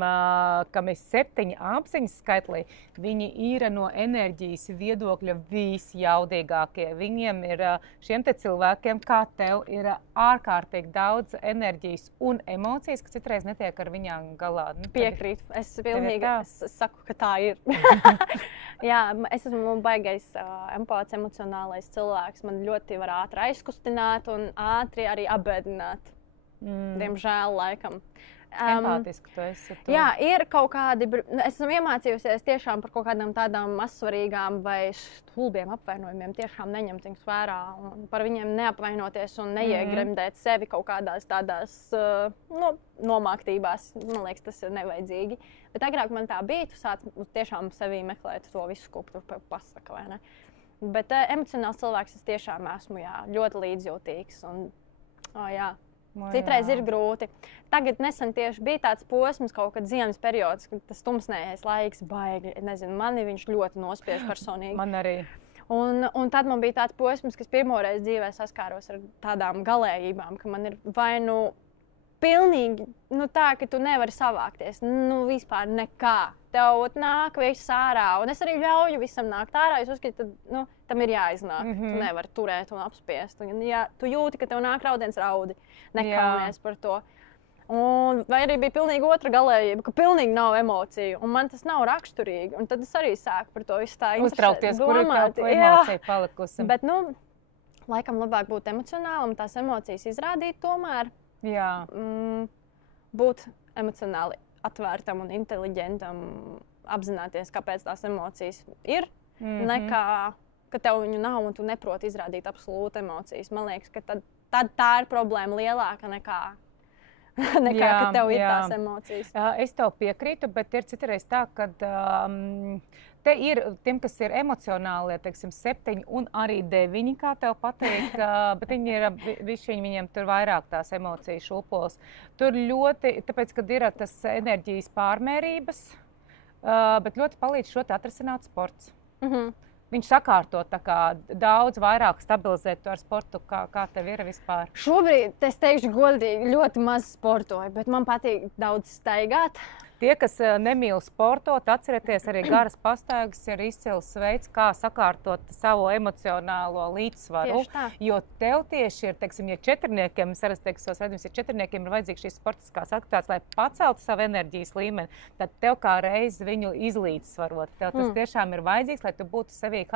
kam ir 7 apziņas skaitlī, viņi ir no enerģijas viedokļa visjaudīgākie. Viņiem ir, šiem te cilvēkiem, kā tev, ir ārkārtīgi daudz enerģijas un emocijas, kas citreiz netiek ar viņām galā. Nu, Piekrīt. Es pilnīgi tā? es saku, ka tā ir. Jā, es esmu baigais empāts, emocionālais cilvēks. Man ļoti var ātri aizkustināt un ātri arī apbēdināt. Diemžēl, laikam. Empātiski tu esi. Tu. Jā, ir kaut kādi. Es esmu iemācījusies tiešām par kaut kādām tādām mazsvarīgām vai stulbiem apvainojumiem, tiešām neņemt viņus vērā un par viņiem neapvainoties un neiegremdēt sevi kaut kādās tādās nomāktībās. Man liekas, tas ir nevajadzīgi. Bet agrāk man tā bija, tu sāc tiešām sevī meklēt to visu, ko tur pasaka, vai ne? Bet emocionāls cilvēks es tiešām esmu, jā, ļoti līdzjūtīgs. Un, jā. Citreiz ir grūti. Tagad nesen tieši bija tāds posms, kaut kad ziemas periods, kad tas tumsnējais laiks baigi. Nezinu, mani viņš ļoti nospiež personīgi. Man arī. Un tad man bija tāds posms, kas pirmoreiz dzīvē saskāros ar tādām galējībām, ka man ir vai nu pilnīgi tā, ka tu nevari savākties. Vispār nekā. Tev nāk viss ārā. Un es arī ļauju visam nākt ārā. Es uzskatu, ka tam ir jāiznāk. Tu nevari turēt un apspiest. Un, ja tu jūti, ka tev nāk raudiens, raudi. Nekaunies par to. Un, vai arī bija pilnīgi otra galējība, ka pilnīgi nav emociju. Un man tas nav raksturīgi. Un tad es arī sāku par to visu tā uztraukties, kur ir tā emocija palikusi. Bet, laikam labāk būt emocionālam, tās emocijas izrādīt tomēr. Jā. Būt emocionāli atvērtam un inteliģentam, apzināties, kāpēc tās emocijas ir, nekā, ka tev viņu nav un tu neproti izrādīt absolūti emocijas. Man liekas, ka tad tā ir problēma lielāka nekā ka tev ir tās emocijas. Es tev piekrītu, bet ir citreiz tā, ka te ir tiem, kas ir emocionāli, teiksim, 7 un arī 9, kā tev patīk, bet viņiem tur vairāk tās emocijas šūpols. Tur ļoti, tāpēc, kad ir tas enerģijas pārmērības, bet ļoti palīdz šo te atrisināt sports. Viņš sakārto tā kā daudz vairāk stabilizēt to ar sportu, kā tev ir vispār. Šobrīd, es teikšu godīgi, ļoti maz sportoju, bet man patīk daudz staigāt. Tie, kas nemīl sportot, atcerieties, arī garas pastaigas ir izcils veids, kā sakārtot savu emocionālo līdzsvaru. Jo tev tieši ir, teiksim, ja četrniekiem, es arī teikšu, ja četrniekiem ir vajadzīgs šīs sportiskās aktivitātes, lai paceltu savu enerģijas līmeni, tad tev kā reiz viņu izlīdzsvarot. Tev tas tiešām ir vajadzīgs, lai tu būtu sevī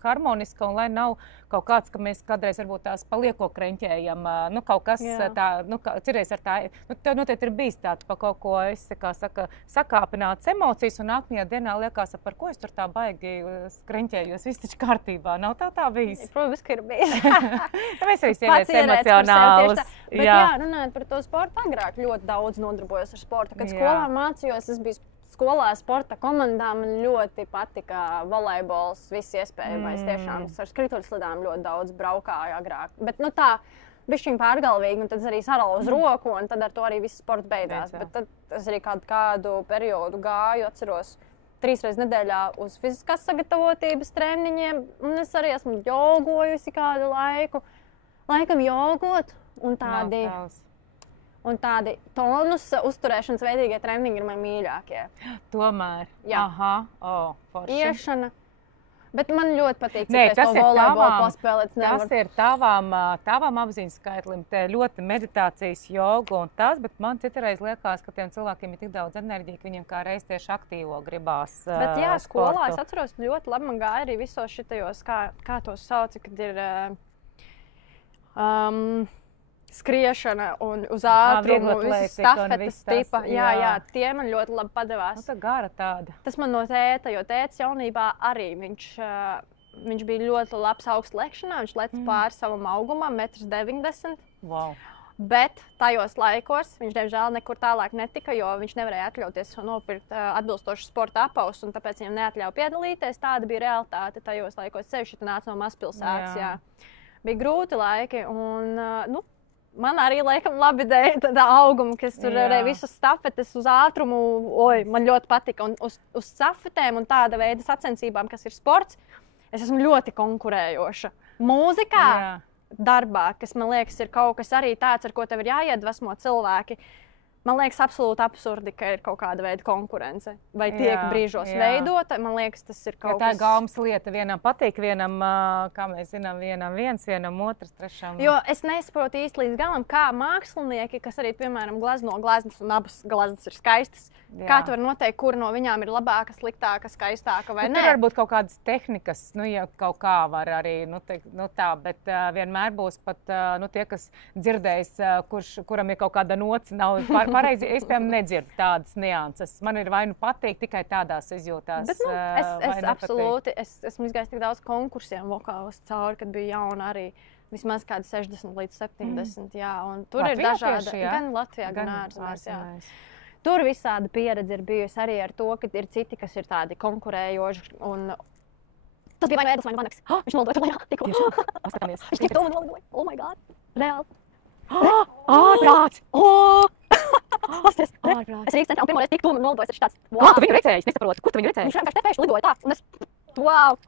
harmoniska un lai nav kaut kāds, ka mēs kādreiz varbūt tās palieko kreņķējam, kaut kas tā, cirreiz ar tā, tev noteikti ir bijis tāds pa kaut ko, kā saka, sakāpināts emocijas un nākamajā dienā liekas, par ko es tur tā baigi skreņķējos, viss taču kārtībā. Nav tā bijis? Protams, ka ir bijis. Mēs visi ievies emocionālus. Bet jā, runājot par to sportu, agrāk ļoti daudz nodarbojos ar sportu. Kad skolā mācījos, es biju skolā sporta komandā, man ļoti patika volejbols, viss iespējamais. Tiešām ar skrituļslidām ļoti daudz braukāju agrāk. Bet bišķiņ pārgalvīgi, un tad es arī sarauzu roku, un tad ar to arī viss sports beidzās. Bet tad es arī kādu periodu gāju, atceros, 3 reizes nedēļā uz fiziskās sagatavotības treniņiem, un es arī esmu jogojusi kādu laiku. Laikam jogot, un tādi tonusa uzturēšanas veidīgie treniņi ir mani mīļākie. Tomēr? Jā. Aha, forši. Iešana. Bet man ļoti patīk, cik es to volejbolu paspēlēt. Tas ir tavām apziņas skaitlim, te ļoti meditācijas, joga un tas, bet man citreiz liekas, ka tiem cilvēkiem ir tik daudz enerģija, ka viņiem kā reiz tieši aktīvo gribās Bet jā, skolā sportu. es atceros ļoti labi, man gāja arī visos šitajos, kā tos sauca, kad ir skriešana un uz ātrumu, visas stafetes tipa. Jā, tie man ļoti labi padevās. Nu, tā gara tāda. Tas man no tēta, jo tēts jaunībā arī, viņš bija ļoti labs augstu lekšanā, viņš lec pāri savam augumam, 1,90 m. Wow. Bet tajos laikos viņš, diemžēl, nekur tālāk netika, jo viņš nevarēja atļauties nopirkt atbilstošu sporta apavus, un tāpēc viņam neatļauja piedalīties. Tāda bija realitāte tajos laikos, sevišķi nāca no mazpilsētas. Jā. Bija grūti laiki, un, man arī, laikam, labi dēļ tāda auguma, kas tur arī visas stafetes uz ātrumu, man ļoti patika. Un uz stafetēm un tāda veida sacensībām, kas ir sports, es esmu ļoti konkurējoša. Mūzikā, darbā, kas, man liekas, ir kaut kas arī tāds, ar ko tev ir jāiedvesmo cilvēki. Man liekas, absolūti absurdi, ka ir kaut kāda veida konkurence. Vai tiek brīžos veidota, man liekas, tas ir kaut kas... Tā ir gaumas lieta. Vienam patīk, vienam, kā mēs zinām, vienam viens, vienam otrs, trešam... Jo es nesaprotu īsti līdz galam, kā mākslinieki, kas arī, piemēram, glezno gleznas, un abas gleznas ir skaistas, kā tu vari noteikt, kura no viņām ir labāka, sliktāka, skaistāka vai nē? Tur var būt kaut kādas tehnikas, ja kaut kā var arī, tā, bet vienmēr būs pat, tie, kas dzirdējis, kuram ir kaut kāda noca, nav pareizi, es, piemēram, nedzirdu tādas nianses. Man ir vai nu patīk, tikai tādās izjūtās. Bet, es absolūti, esmu izgājis tik daudz konkursiem vokālos cauri, kad biju jauna arī vismaz kādi 60 līdz 70, jā. Un tur ir dažādi, gan Latvijā, gan ārzemēs, jā. Tur visāda pieredze ir bijusi arī ar to, ka ir citi, kas ir tādi konkurējoši. Un tas bija vai nu Ēdls, vai nu Vanaks. Viņš nolidoja lejā tikko. Paskatāmies. Viņš tikko man nolidoja. Oh my God. Reāli. Ārprāts! Pasties, ārprāts. Es Rīgas centrā un pirmo reizi tik tuvu man nolidojis. Tas ir tāds, wow. Kā tu viņu redzēji? Es nesaprotu, kur tu viņu redzēji? Viņš vienkārši te pēkšņi lidoja tā. Un es, wow.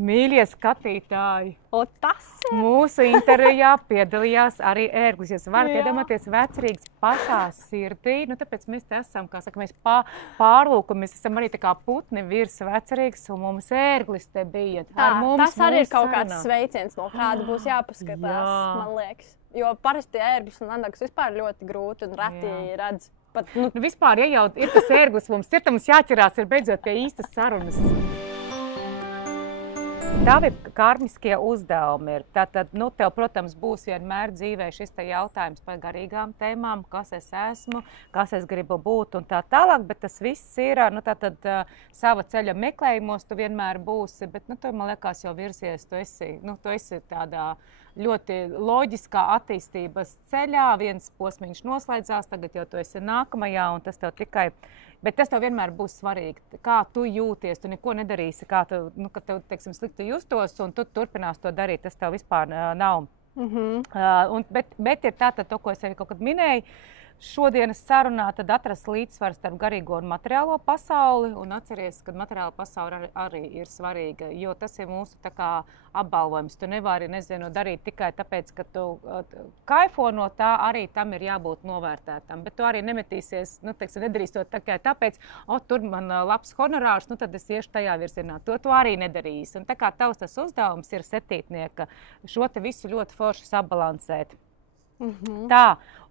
Mīļie skatītāji, Tas ir. Mūsu intervijā piedalījās arī ērglis. Jūs varat iedomāties Vecrīgas pašā sirdī. Tāpēc mēs te esam, kā saka, mēs pārlūkam, mēs esam arī tā kā putni virs Vecrīgas, un mums ērglis te bija. Tas arī ir kaut kāds sveiciens, no kāda būs jāpaskatās, man liekas. Jo parasti ērglis un landagas vispār ļoti grūti un reti redz. Pat, vispār, ja jau ir tas ērglis mums ir, tad mums jāķerās ir beidzot pie īstas sarunas. Tavi karmiskie uzdevumi ir. Tātad, tev, protams, būs vienmēr dzīvē šis te jautājums par garīgām tēmām, kas es esmu, kas es gribu būt un tā tālāk, bet tas viss ir, sava ceļa meklējumos tu vienmēr būsi, bet, tu, man liekas, jau virsies, tu esi tādā ļoti loģiskā attīstības ceļā, viens posmiņš noslēdzās, tagad jau tu esi nākamajā, un tas tev tikai, bet tas tev vienmēr būs svarīgi, kā tu jūties, tu neko nedarīsi, kā tu, kad tev, teiksim, slikti justos, un tu turpinās to darīt, tas tev vispār nav. Bet ir tātad to, ko es arī kaut kad minēju, šodienas sarunā tad atrast līdzsvaru starp garīgo un materiālo pasauli, un atceries, ka materiāla pasaule arī ir svarīga, jo tas ir mūsu tā kā apbalvojums. Tu nevari, darīt tikai tāpēc, ka tu kaifo no tā, arī tam ir jābūt novērtētam, bet tu arī nemetīsies, nedarīs to tikai tāpēc, tur man labs honorārs, tad es iešu tajā virzienā. To arī nedarīs. Un tā kā tavs tas uzdevums ir septītnieka, šo te visu ļoti forši sabalansēt. Tā.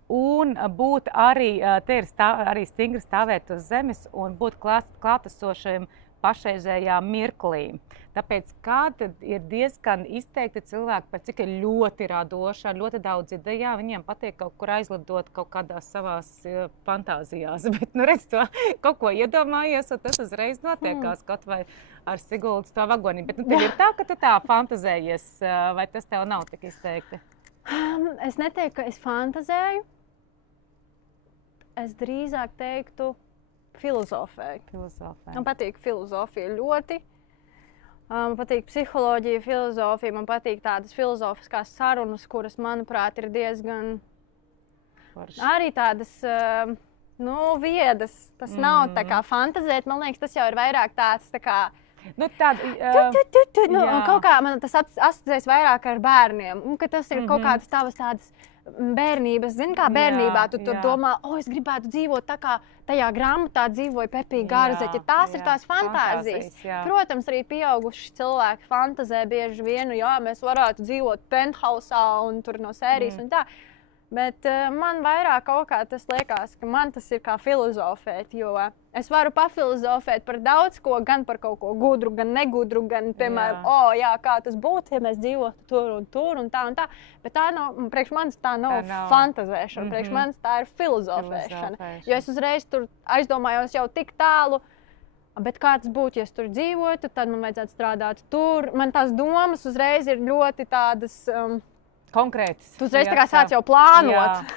Un būt arī, te ir arī stingri stāvēt uz zemes un būt klātesošiem pašreizējā mirklī. Tāpēc, kad ir diezgan izteikti cilvēki, par cik ir ļoti radoši, ļoti daudz idejā, viņiem patīk kaut kur aizlidot kaut kādās savās fantāzijās. Bet, redz, to kaut ko iedomājies, un tas uzreiz notiekās kaut vai ar Siguldas to vagoni. Bet tev ir tā, ka tu tā fantazējies, vai tas tev nav tik izteikti? Es neteiktu, ka es fantazēju. Es drīzāk teiktu filozofēju. Man patīk filozofija ļoti. Man patīk psiholoģija, filozofija, man patīk tādas filozofiskās sarunas, kuras, manuprāt, ir diezgan arī tādas, viedas. Tas nav tā kā fantazēt, man liekas, tas jau ir vairāk tāds tā kā kaut kā man tas asociēs vairāk ar bērniem, un ka tas ir kaut kādas tavas tādas bērnības, zini, kā bērnībā tu tur domā, es gribētu dzīvot tā kā tajā grāmatā dzīvoja Pepija Garzeķa. Tās ir tās fantāzijas. Protams, arī pieauguši cilvēki fantazē bieži vien, mēs varētu dzīvot penthausā un tur no sērijas un tā. Bet man vairāk kaut kā tas liekas, ka man tas ir kā filozofēt, jo es varu pafilozofēt par daudz ko, gan par kaut ko gudru, gan negudru, gan, piemēram, kā tas būtu, ja mēs dzīvotu tur un tā. Bet tā nav, priekš manis tā nav fantazēšana, priekš manis tā ir filozofēšana. Jo es uzreiz tur aizdomājos jau tik tālu, bet kā tas būtu, ja es tur dzīvotu, tad man vajadzētu strādāt tur. Man tās domas uzreiz ir ļoti tādas... konkrētas. Tu uzreiz tā kā sāc jau plānot.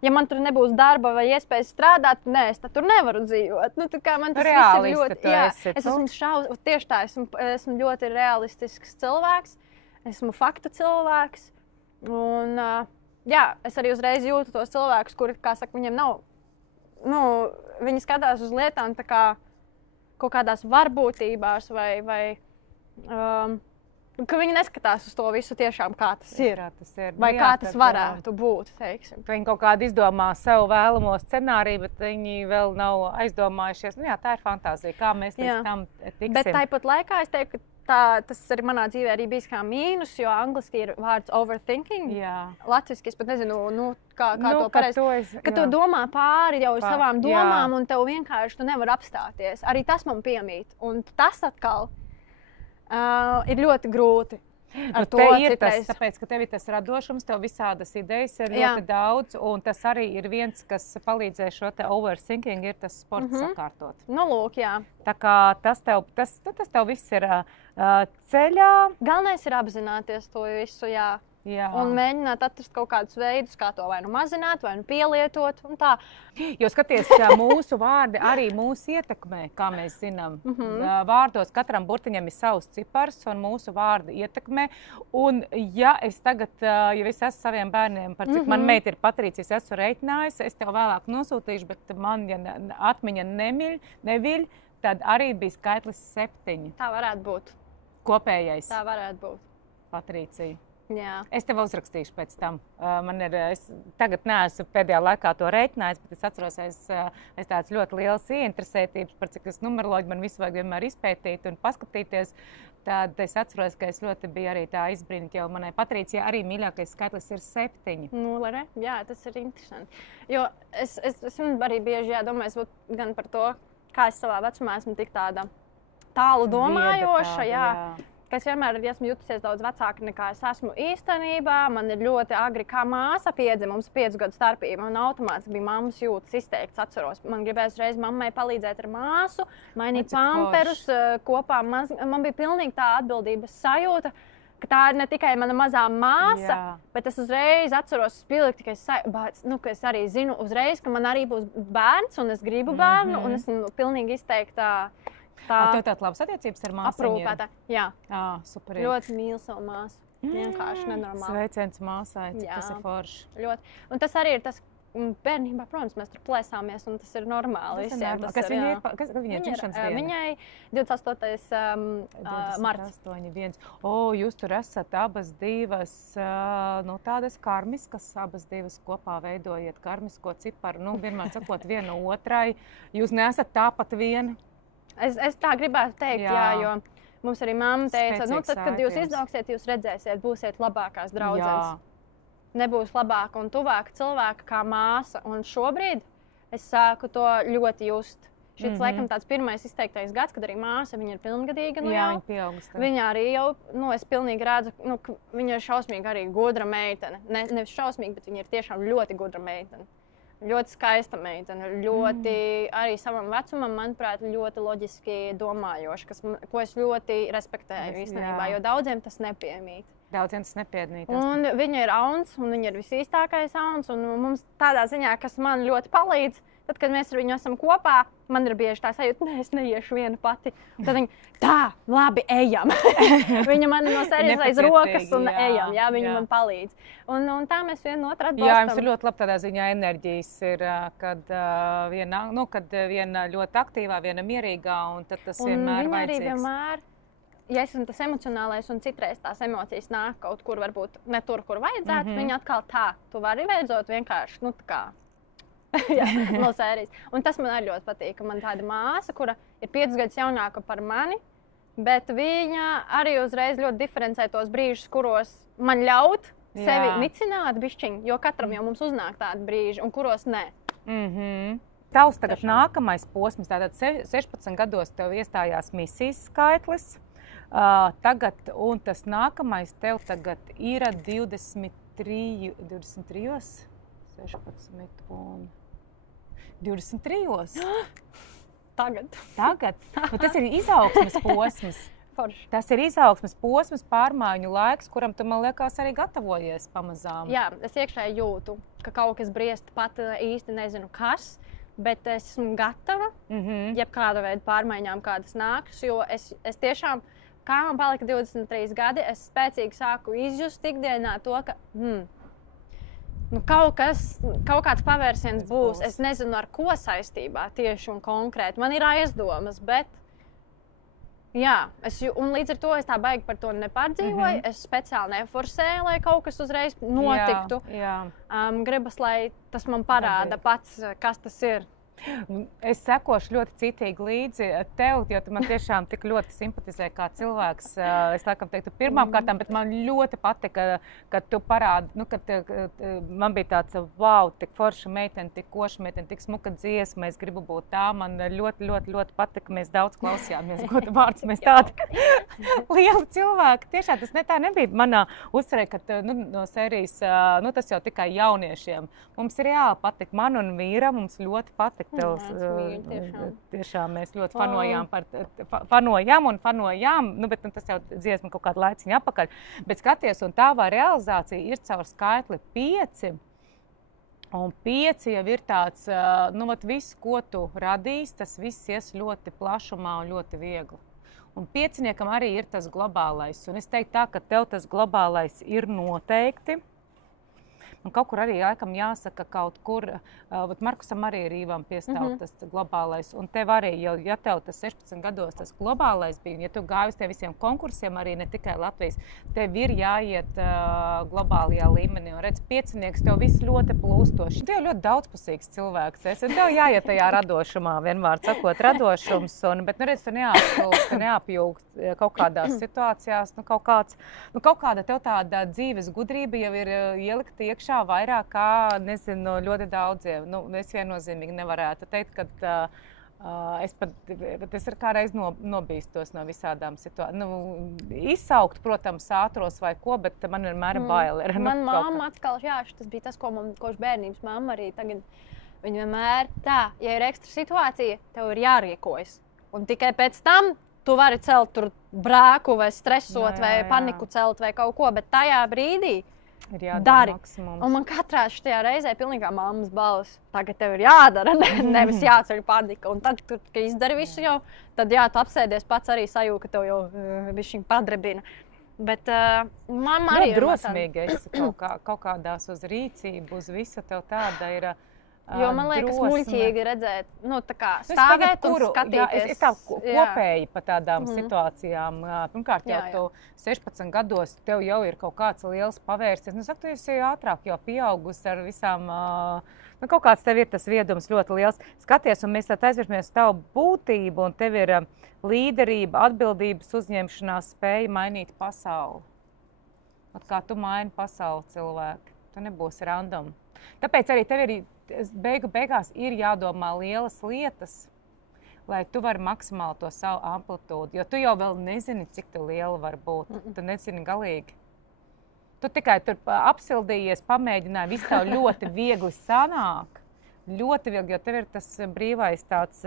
Ja man tur nebūs darba vai iespējas strādāt, es tur nevaru dzīvot. Man tas viss ir ļoti... Es esmu tieši tā, esmu ļoti realistisks cilvēks, esmu faktu cilvēks. Un, es arī uzreiz jūtu tos cilvēkus, kuri, kā saka, viņiem nav... viņi skatās uz lietām tā kā kaut kādās varbūtībās vai ka viņi neskatās uz to visu tiešām, kā tas ir. Vai kā tas varētu būt, teiksim. Viņi kaut kādi izdomā sev vēlamo scenāriju, bet viņi vēl nav aizdomājušies. Tā ir fantāzija, kā mēs līdz tam tiksim. Bet tāpat laikā es teiktu, ka tas arī manā dzīvē arī bijis kā mīnus, jo angliski ir vārds overthinking. Latviski es pat nezinu, kā to pareizi. Ka tu domā pāri jau savām domām un tev vienkārši tu nevar apstāties. Arī tas man piemīt. Un tas atkal ir ļoti grūti ar to citreiz. Tāpēc, ka tev ir tas radošums, tev visādas idejas ir ļoti daudz, un tas arī ir viens, kas palīdzēs šo te overthinking, ir tas sports sakārtot. Lūk, jā. Tā kā tas tev viss ir ceļā. Galvenais ir apzināties to visu, un mēģināt atrast kaut kādus veidus, kā to vai mazināt, vai pielietot un tā. Jo skaties, mūsu vārdi arī mūs ietekmē, kā mēs zinām. Vārdos katram burtiņam ir savs cipars un mūsu vārdi ietekmē. Un ja es tagad, es esmu saviem bērniem, par cik man meita ir Patrīcijas, esmu reiķinājusi, es tev vēlāk nosūtīšu, bet man, ja atmiņa neviļ, tad arī bija skaitlis 7. Tā varētu būt. Kopējais. Tā varētu būt. Patrīcija. Jā. Es tev uzrakstīšu pēc tam. Es tagad neesmu pēdējā laikā to reiķinājis, bet es atceros, es tāds ļoti liels ieinteresētības, par cik es numeroloģiju man visu vajag vienmēr izpētīt un paskatīties. Tad es atceros, ka es ļoti biju arī tā izbrīnīt, jo manai Patrīcijai arī mīļākais skaitlis ir 7. Jā, tas ir interesanti. Jo es arī bieži domāju gan par to, kā es savā vecumā esmu tik tāda tālu domājoša, ka es vienmēr esmu jutusies daudz vecāka nekā es esmu īstenībā. Man ir ļoti agri, kā māsa piedzima, mums 5 gadu starpība. Man automātiski bija mammas jūtas izteikts, atceros. Man gribējās reiz mammai palīdzēt ar māsu, mainīt pamperus kopā. Man bija pilnīgi tā atbildības sajūta, ka tā ir ne tikai mana mazā māsa, bet es uzreiz atceros spilgti, ka es arī zinu uzreiz, ka man arī būs bērns un es gribu bērnu un esmu pilnīgi izteikta. Tev tāda labas attiecības ar māsu? Aprūpētā, jā. Superīgi. Ļoti mīlu savu māsu. Vienkārši nenormāli. Sveiciens māsai, cik tas ir forši. Ļoti. Un tas arī ir tas, bērnībā, protams, mēs tur plēsāmies, un tas ir normāli visiem. Kas viņai ir dzimšanas diena? Viņai 28. marts. 8.1. Jūs tur esat abas divas, tādas karmiskas, abas divas kopā veidojiet karmisko ciparu. Vienmēr sakot viena otrai, jūs neesat tāpat viena. Es tā gribētu teikt, jo mums arī mamma teica, tad, kad jūs izdauksiet, jūs redzēsiet, būsiet labākās draudzenes. Nebūs labāka un tuvāka cilvēka kā māsa. Un šobrīd es sāku to ļoti just. Šis laikam tāds pirmais izteiktais gads, kad arī māsa, viņa ir pilngadīga. Viņa pieaugusta. Viņa arī jau, es pilnīgi redzu, ka viņa ir šausmīgi arī gudra meitene. Nevis šausmīgi, bet viņa ir tiešām ļoti gudra meitene. Ļoti skaista meitene, ļoti arī savam vecumam, manuprāt, ļoti loģiski domājoša, ko es ļoti respektēju īstenībā, jo daudziem tas nepiemīt. Daudziem tas nepiemīt. Un viņa ir auns, un viņa ir visīstākais auns, un mums tādā ziņā, kas man ļoti palīdz, tad, kad mēs ar viņu esam kopā, man ir bieži tā sajūta, ne, es neiešu viena pati. Un tad viņa, tā, labi, ejam. Viņa man no sērijas aiz rokas un ejam, jā, viņa man palīdz. Un tā mēs vienu otru atbalstam. Jā, jums ir ļoti labi tādā ziņā enerģijas ir, kad viena ļoti aktīvā, viena mierīgā, un tad tas vienmēr vajadzīgs. Un viņa arī vajadzīgs. vienmēr, ja esmu tas emocionālais un citreiz tās emocijas nāk kaut kur, varbūt ne tur, kur vajadzētu, viņa atkal tā, tu vari beidzot vienkārši, nu tā kā, jā, no sērijas. Un tas man arī ļoti patīk, ka man tāda māsa, kura ir 5 gadus jaunāka par mani, bet viņa arī uzreiz ļoti diferencē tos brīžus, kuros man ļaut sevi nicināt bišķiņ, jo katram jau mums uznāk tādi brīži, un kuros nē. Tavs tagad nākamais posms, tātad 16 gados tev iestājās misijas skaitlis, tagad, un tas nākamais tev tagad ir 23, 16 un 23. Tagad. Nu, tas ir izaugsmes posms. Tas ir izaugsmes posms, pārmaiņu laiks, kuram tu, man liekas, arī gatavojies pamazām. Jā, es iekšēji jūtu, ka kaut kas briest, pat īsti nezinu kas, bet es esmu gatava jebkāda veida pārmaiņām, kādas nāks, jo es tiešām, kā man palika 23 gadi, es spēcīgi sāku izjust ikdienā to, ka kaut kāds pavērsiens būs. Es nezinu, ar ko saistībā tieši un konkrēti. Man ir aizdomas, bet jā, un līdz ar to es tā baigi par to nepārdzīvoju. Es speciāli neforsēju, lai kaut kas uzreiz notiktu. Gribas, lai tas man parāda pats, kas tas ir. Es sekošu ļoti citīgi līdzi tev, jo tu man tiešām tik ļoti simpatizē kā cilvēks. Es laikam teiktu pirmām kārtām, bet man ļoti patika, ka tu parādi, kad man bija tāds, wow, tik forša meitene, tik koša meitene, tik smuka dziesma, es gribu būt tā. Man ļoti, ļoti, ļoti patika, mēs daudz klausījāmies, goda vārds, mēs tādi lieli cilvēki. Tiešām tas tā nebija manā uzcerē, ka no sērijas, tas jau tikai jauniešiem. Mums ir jāpatika, man un vīram, mums ļoti patika. Tiešām mēs ļoti fanojām, bet tas jau dziesma kaut kādu laiciņu apakaļ. Bet skaties, un tavā realizācija ir caur skaitli 5. Un 5 jau ir tāds, viss, ko tu radīsi, tas viss ies ļoti plašumā un ļoti viegli. Un 5-niekam arī ir tas globālais. Un es teiktu tā, ka tev tas globālais ir noteikti. Un kaut kur arī laikam jāsaka kaut kur, Markusam arī ir Rīvam piestāv tas globālais. Un tev arī, ja tev tas 16 gados tas globālais bija, un ja tu gāji uz tie visiem konkursiem, arī ne tikai Latvijas, tev ir jāiet globālajā līmenī. Un redz, 5-nieks tev viss ļoti plūstoši. Tev ļoti daudzpusīgs cilvēks. Tev jāiet tajā radošumā, vienmēr sakot, radošums. Bet, redz, tu neapstulst, tu neapjūgst kaut kādās situācijās. Kaut kāda tev tāda dzīves gudrība jau ir ielikta iekšā vairāk kā, nezinu, ļoti daudziem. Es viennozīmīgi nevarētu teikt, ka es ir kādreiz nobīstos no visādām situācijām. Izsaukt, protams, ātros vai ko, bet man vienmēr bail ir. Man mamma atkal, tas bija tas, koš bērnības mamma arī tagad. Viņa vienmēr tā, ja ir ekstra situācija, tev ir jārīkojas. Un tikai pēc tam tu vari celt tur brēku vai stresot vai paniku celt vai kaut ko, bet tajā brīdī dari. Maksimums. Un man katrā šajā reizē pilnīgā mammas balss. Tagad tev ir jādara, nevis jāceļ panika. Un tad, kad izdari visu jau, tad tu apsēdies pats arī sajūta, ka tev jau bišķiņ padrebina. Bet mamma arī ir drosmīga. Kaut kādās uz rīcību, uz visu tev tāda ir. Jo man liekas muļķīgi redzēt, tā kā stāvēt un skatīties. Es tā kopēji pa tādām situācijām. Pirmkārt, jau tu 16 gados, tev jau ir kaut kāds liels pavērsies. Tu esi ātrāk jau pieaugusi ar visām, kaut kāds tev ir tas viedums ļoti liels. Skaties, un mēs aizvēršamies tavu būtību, un tev ir līderība, atbildības uzņemšanās, spēja mainīt pasauli. Kā tu maini pasauli, cilvēki. Tu nebūsi random. Tāpēc arī tev ir beigās ir jādomā lielas lietas, lai tu vari maksimāli to savu amplitūdu. Jo tu jau vēl nezini, cik tu liela var būt. Tu nezini galīgi. Tu tikai tur apsildījies, pamēģināji, viss tev ļoti viegli sanāk. Ļoti viegli, jo tev ir tas brīvais tāds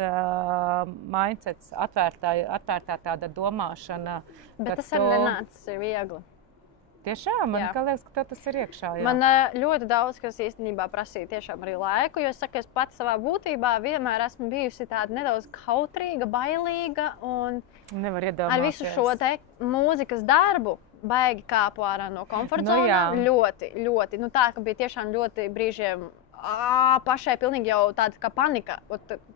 mindsets, atvērtā tāda domāšana. Bet tas arī nenācis viegli. Tiešām, man liekas, ka tas ir iekšā. Jā. Man ļoti daudz, kas īstenībā prasīja tiešām arī laiku, jo es saku, es pati savā būtībā vienmēr esmu bijusi tāda nedaudz kautrīga, bailīga un nevar iedomāties. Ar visu šo te mūzikas darbu baigi kāpu ārā no komforta zonām. Ļoti, ļoti. Nu, tā, ka bija tiešām ļoti brīžiem pašai pilnīgi jau tāda kā panika,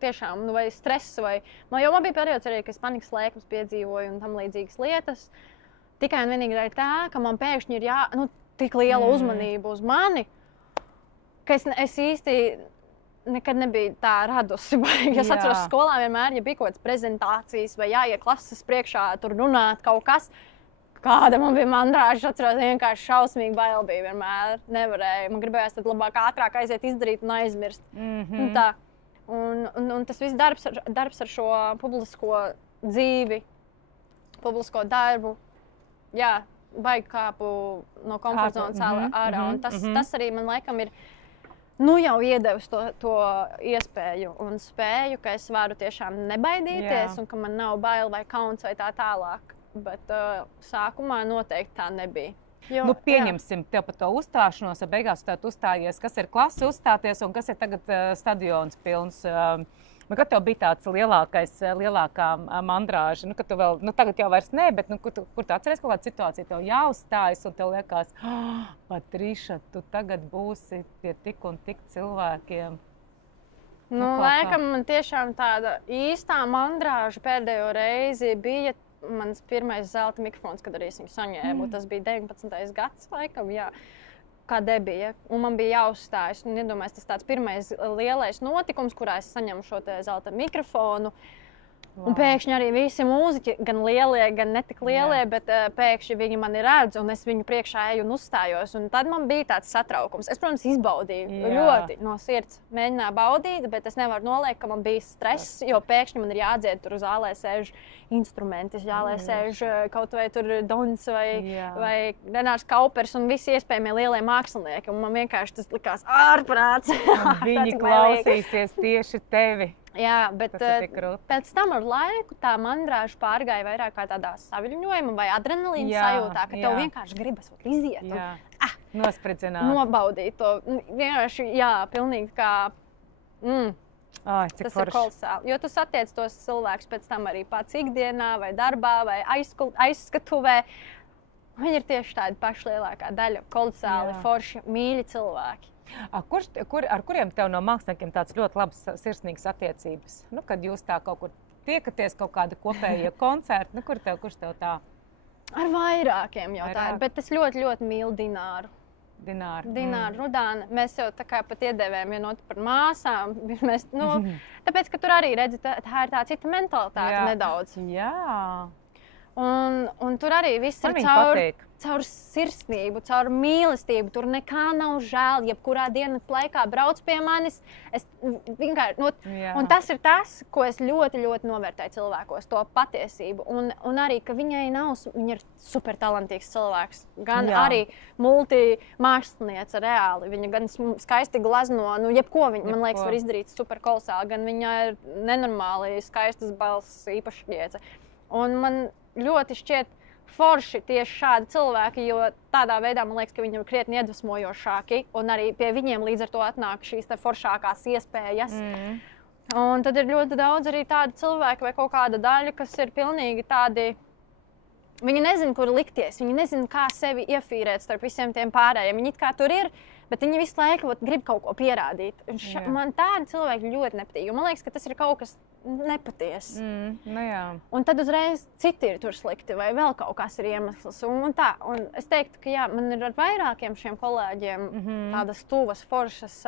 tiešām, nu, vai stress, vai... Jo man bija periods arī, ka es panikas lēkmes piedzīvoju un tam līdzīgas lietas. Tikai un vienīgi arī tā, ka man pēkšņi ir tik liela uzmanība uz mani, ka es īsti nekad nebiju tā radusi. Es atceros skolā vienmēr, ja bija kaut kādas prezentācijas vai jāiet klases priekšā, tur runāt kaut kas, kāda man bija mandrāža, es atceros, vienkārši šausmīgi bail bija vienmēr. Nevarēju. Man gribējās tad labāk ātrāk aiziet izdarīt un aizmirst. Un tā. Un tas viss darbs ar šo publisko dzīvi, publisko darbu, jā, baigi kāpu no komforta zonas ārā. Un tas arī man laikam ir jau iedevis to iespēju un spēju, ka es varu tiešām nebaidīties un ka man nav bail vai kauns vai tā tālāk. Bet sākumā noteikti tā nebija. Nu, pieņemsim tev par to uzstāšanos, ja beigās tu uzstājies, kas ir klase uzstāties un kas ir tagad stadions pilns. Kad tev bija tāds lielākā mandrāža, ka tu vēl, tagad jau vairs ne, bet kur tu atceries kaut kādu situāciju, tev jāuzstājas un tev liekas, Patriša, tu tagad būsi pie tik un tik cilvēkiem. Laikam man tiešām tāda īstā mandrāža pēdējo reizi bija mans pirmais zelta mikrofons, kad arī es viņu saņēmu. Tas bija 19. gads, laikam, jā, kā debija. Un man bija jāuzstājas. Un iedomājies, tas tāds pirmais lielais notikums, kurā es saņemu šo te zelta mikrofonu. Un pēkšņi arī visi mūziķi, gan lielie, gan netik lielie, bet pēkšņi viņi mani redz, un es viņu priekšā eju un uzstājos. Un tad man bija tāds satraukums. Es, protams, izbaudīju ļoti no sirds. Mēģināju baudīt, bet es nevaru noliekt, ka man bija stress, jo pēkšņi man ir jādzied tur zālē sēž instrumenti, zālē sēž kaut vai tur Dons vai Renārs Kaupers un visi iespējamie lielie mākslinieki. Un man vienkārši tas likās ārprāts. Viņi klausīsies tieši tevi. Jā, bet pēc tam ar laiku tā mandrāža pārgāja vairāk kā tādā saviļņojuma vai adrenalīna sajūtā, ka tev vienkārši gribas iziet un nospridzināt. Nobaudīt to. Vienkārši, pilnīgi kā... Tas ir kolosāli. Jo tu satiec tos cilvēkus pēc tam arī pats ikdienā vai darbā vai aizskatuvē. Viņi ir tieši tādi paši lielākā daļa, kolosāli, forši, mīļi cilvēki. Ar kuriem tev no māksliniekiem tāds ļoti labs sirsnīgas attiecības? Kad jūs tā kaut kur tiekaties, kaut kāda kopējie koncerti, kurš tev tā? Ar vairākiem jau tā ir, bet es ļoti, ļoti mīlu Dināru. Dināru Rudānu. Mēs jau tā kā pat iedēvējam vienotu par māsām. Tāpēc, ka tur arī, redzi, tā ir tā cita mentalitāte nedaudz. Jā. Un tur arī viss ir caur sirsnību, caur mīlestību. Tur nekā nav žēl. Jebkurā dienas laikā brauc pie manis. Un tas ir tas, ko es ļoti, ļoti novērtēju cilvēkos, to patiesību. Un arī, ka viņa ir super talantīgs cilvēks. Gan arī multimāksliniece reāli. Viņa gan skaisti glazno, jebko viņa, man liekas, var izdarīt super kolosāli. Gan viņa ir nenormāli skaistas balss īpašniece. Un man ļoti šķiet forši tieši šādi cilvēki, jo tādā veidā man liekas, ka viņi ir krietni iedvesmojošāki un arī pie viņiem līdz ar to atnāk šīs te foršākās iespējas. Un tad ir ļoti daudz arī tādi cilvēki vai kaut kāda daļa, kas ir pilnīgi tādi, viņi nezina, kur likties, viņi nezina, kā sevi iefīrēt starp visiem tiem pārējiem. Viņi it kā tur ir, bet viņi visu laiku grib kaut ko pierādīt. Man tādi cilvēki ļoti nepatīk, jo man liekas, ka tas ir kaut kas nepatiess. Un tad uzreiz citi ir tur slikti vai vēl kaut kas ir iemesls. Un es teiktu, ka man ir ar vairākiem šiem kolēģiem tādas tuvas, foršas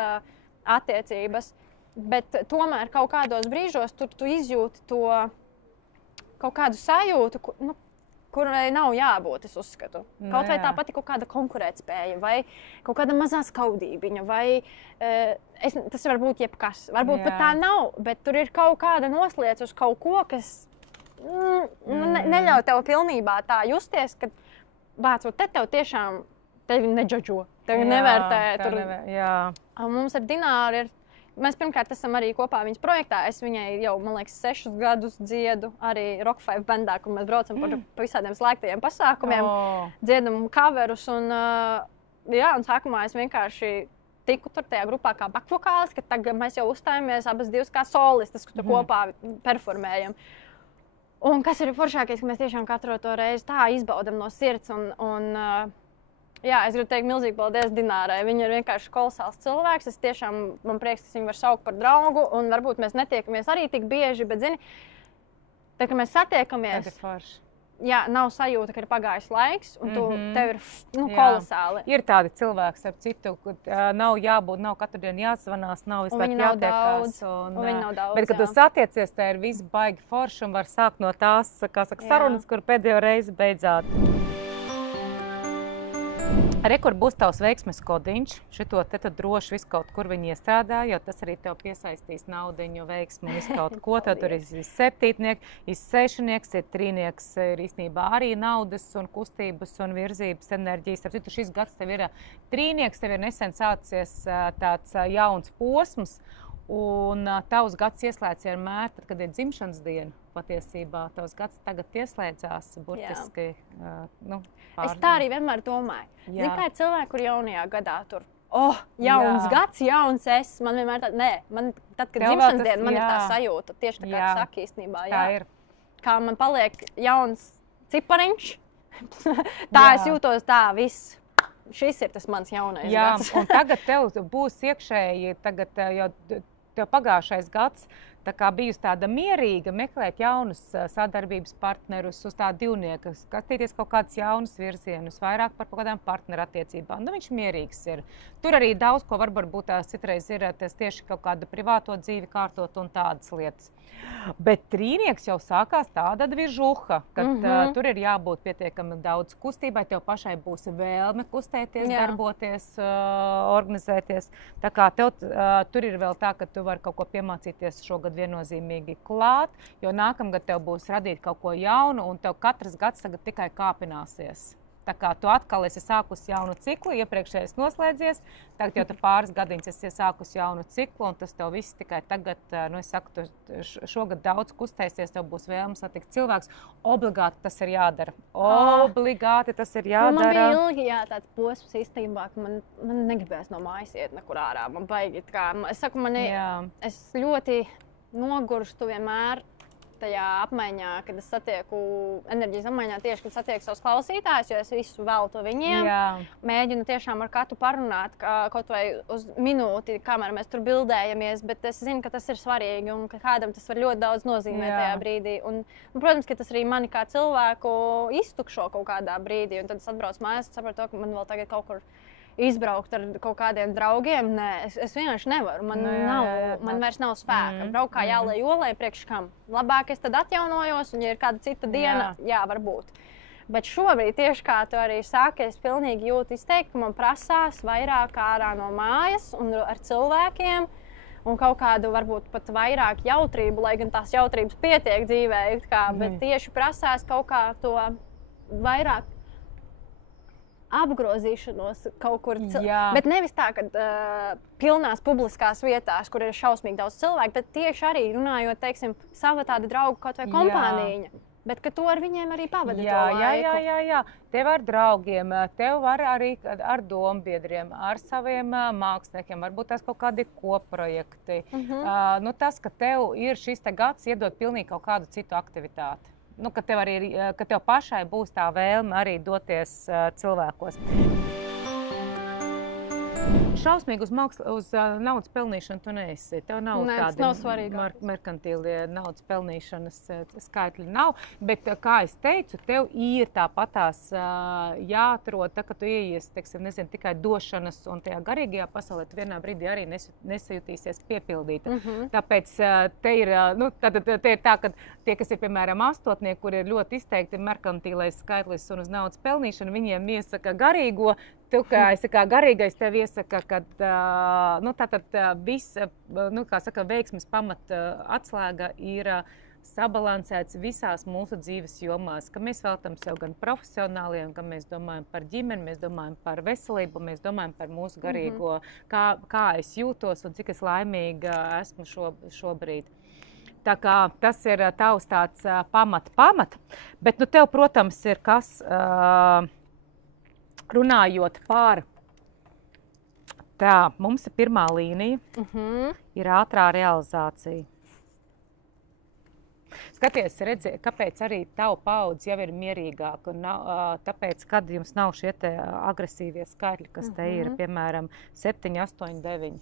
attiecības, bet tomēr kaut kādos brīžos tur tu izjūti to kaut kādu sajūtu, kurai nav jābūt, es uzskatu. Kaut vai tā pati kaut kāda konkurētspēja, vai kaut kāda mazā skaudībiņa, vai tas var būt jebkas. Varbūt pat tā nav, bet tur ir kaut kāda noslēdz uz kaut ko, kas neļauj tev pilnībā tā justies, ka te tev tiešām tevi nedžadžo, tevi nevērtē. Mums ar Dināru ir mēs pirmkārt esam arī kopā viņas projektā. Es viņai jau, man liekas, 6 gadus dziedu arī Rock 5 bandā, kur mēs braucam pa visādiem slēgtajiem pasākumiem, dziedam coverus. Un sākumā es vienkārši tiku tur tajā grupā kā bakvokālis, ka tagad mēs jau uzstājamies abas divas kā solistas, kur tur kopā performējam. Un kas ir foršākais, ka mēs tiešām katru to reizi tā izbaudam no sirds. Es gribu teikt milzīgi paldies Dinārai. Viņa ir vienkārši kolosāls cilvēks. Man prieks, ka viņu var saukt par draugu. Un varbūt mēs netiekamies arī tik bieži, bet, zini, tad, kad mēs satiekamies, nav sajūta, ka ir pagājis laiks, un tev ir kolosāli. Ir tādi cilvēki, ap citu, ka nav jābūt, nav katru dienu jāzvanās, nav visu laiku jātiekās. Un viņi nav daudz, bet, kad tu satiecies, tā ir viss baigi forši un var sākt no tās, kā saka, sarunas, kur pēdējo reizi beidzāt. Kur būs tavs veiksmes kodiņš, šito te tad droši visu kaut kur viņi iestrādā, jo tas arī tev piesaistīs naudiņu, veiksmu un visu kaut ko. Tev tur ir 7-nieks, ir 6-nieks, ir 3-nieks, ir īstenībā arī naudas un kustības un virzības enerģijas. Tāpēc, šis gads tev ir 3-nieks, tev ir nesen sācies tāds jauns posms, un tavs gads ieslēdz vienmēr, tad, kad ir dzimšanas diena. Patiesībā tavs gads tagad ieslēdzās burtiski. Es tā arī vienmēr domāju. Zini, kā ir cilvēki, kur jaunajā gadā tur, jauns gads, jauns es. Man vienmēr tā, tad, kad dzimšanas diena, man ir tā sajūta. Tieši tā kā tu saki īstenībā. Tā ir. Kā man paliek jauns cipariņš, tā es jūtos tā viss. Šis ir tas mans jaunais gads. Un tagad tev būs iekšēji, jau tev pagājušais gads, tā kā bijusi tāda mierīga, meklēt jaunus sadarbības partnerus uz tā divnieka, skatīties kaut kādus jaunus virzienus, vairāk par kaut kādām partneru attiecībām. Viņš mierīgs ir. Tur arī daudz, ko varbūt tās citreiz ir tieši kaut kāda privāto dzīvi kārtot un tādas lietas. Bet 3-nieks jau sākās tāda viržuha, kad tur ir jābūt pietiekami daudz kustībai, tev pašai būs vēlme kustēties, darboties, organizēties. Tā kā tev tur ir vēl tā, ka tu vari kaut ko piemācīties šogad viennozīmīgi klāt, jo nākamgad tev būs radīt kaut ko jaunu, un tev katrs gads tagad tikai kāpināsies. Tā kā tu atkal esi sākusi jaunu ciklu, iepriekšējais noslēdzies, tagad jau pāris gadiņas esi sākusi jaunu ciklu, un tas tev viss tikai tagad, es saku, tu šogad daudz kustēsies, tev būs vēlme satikt cilvēks. Obligāti tas ir jādara. Obligāti tas ir jādara. Man bija ilgi tāds posms īstenībā, ka man negribēs no mājas iet nekur ārā. Man baigi, es saku, es ļoti nogurstu vienmēr tajā apmaiņā, kad es satieku enerģijas apmaiņā tieši, kad satieku savus klausītājus, jo es visu veltu viņiem. Mēģinu tiešām ar katru parunāt, kaut vai uz minūti, kamēr mēs tur bildējamies, bet es zinu, ka tas ir svarīgi un ka kādam tas var ļoti daudz nozīmēt tajā brīdī. Un, protams, ka tas arī mani kā cilvēku iztukšo kaut kādā brīdī, un tad es atbraucu mājās, sapratu, ka man vēl tagad kaut kur izbraukt ar kaut kādiem draugiem. Nē, es vienkārši nevaru. Man vairs nav spēka. Braukt kā jālai jolai priekš kam. Labāk es tad atjaunojos, un ja ir kāda cita diena, varbūt. Bet šobrīd, tieši kā tu arī sāki, es pilnīgi jūtu izteikt, ka man prasās vairāk ārā no mājas un ar cilvēkiem, un kaut kādu varbūt pat vairāk jautrību, lai gan tās jautrības pietiek dzīvē, bet tieši prasās kaut kā to vairāk apgrozīšanos kaut kur. Bet nevis tā, ka pilnās publiskās vietās, kur ir šausmīgi daudz cilvēku, bet tieši arī runājot, teiksim, sava tāda draugu kaut vai kompāniņa. Bet ka tu ar viņiem arī pavadi to laiku. Jā. Tev ar draugiem, tev var arī ar dombiedriem, ar saviem māksliniekiem, varbūt tās kaut kādi koprojekti. Tas, ka tev ir šis te gads iedot pilnīgi kaut kādu citu aktivitāti. Ka tev pašai būs tā vēlme arī doties cilvēkos. Šausmīgi uz naudas pelnīšanu tu neesi. Tev nav tādi merkantīlie naudas pelnīšanas skaitļi nav. Bet, kā es teicu, tev ir tāpatās jāatrod, ka tu ieies, tikai došanas un tajā garīgajā pasaulē, tu vienā brīdī arī nesajutīsies piepildīta. Tāpēc te ir tā, ka tie, kas ir, piemēram, astotnieki, kur ir ļoti izteikti merkantīlais skaitlis un uz naudas pelnīšanu, viņiem iesaka garīgo. Tu, kā garīgais, tev iesaka, ka viss, veiksmes pamata atslēga ir sabalansēts visās mūsu dzīves jomās, ka mēs veltam sev gan profesionāliem, ka mēs domājam par ģimeni, mēs domājam par veselību, mēs domājam par mūsu garīgo, kā es jūtos un cik es laimīga esmu šobrīd. Tā kā tas ir tavs tāds pamat, bet nu tev, protams, ir kas runājot par tā, mums ir pirmā līnija, ir ātrā realizācija. Skaties, redzi, kāpēc arī tava paudze jau ir mierīgāka, un tāpēc, kad jums nav šie te agresīvie skaitļi, kas te ir, piemēram, 7, 8, 9.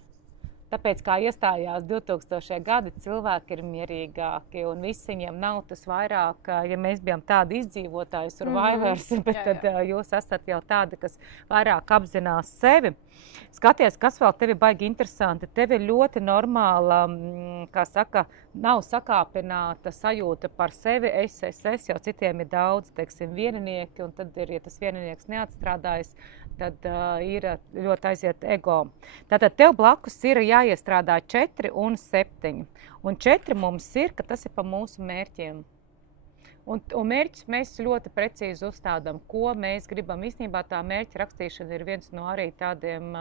Tāpēc, kā iestājās 2000. gadi, cilvēki ir mierīgāki, un visi viņiem nav tas vairāk, ja mēs bijām tādi izdzīvotāji, survivors, bet tad jūs esat jau tādi, kas vairāk apzinās sevi. Skaties, kas vēl tevi baigi interesanti. Tevi ir ļoti normāla, kā saka, nav sakāpināta sajūta par sevi. Es, jau citiem ir daudz, teiksim, vieninieki, un tad ir, ja tas vieninieks neatstrādājas, tad ir ļoti aiziet ego. Tātad tev blakus ir jāiestrādā 4 un 7. Un 4 mums ir, ka tas ir pa mūsu mērķiem. Un mērķis mēs ļoti precīzi uzstādām, ko mēs gribam. Īstenībā tā mērķa rakstīšana ir viens no arī tādiem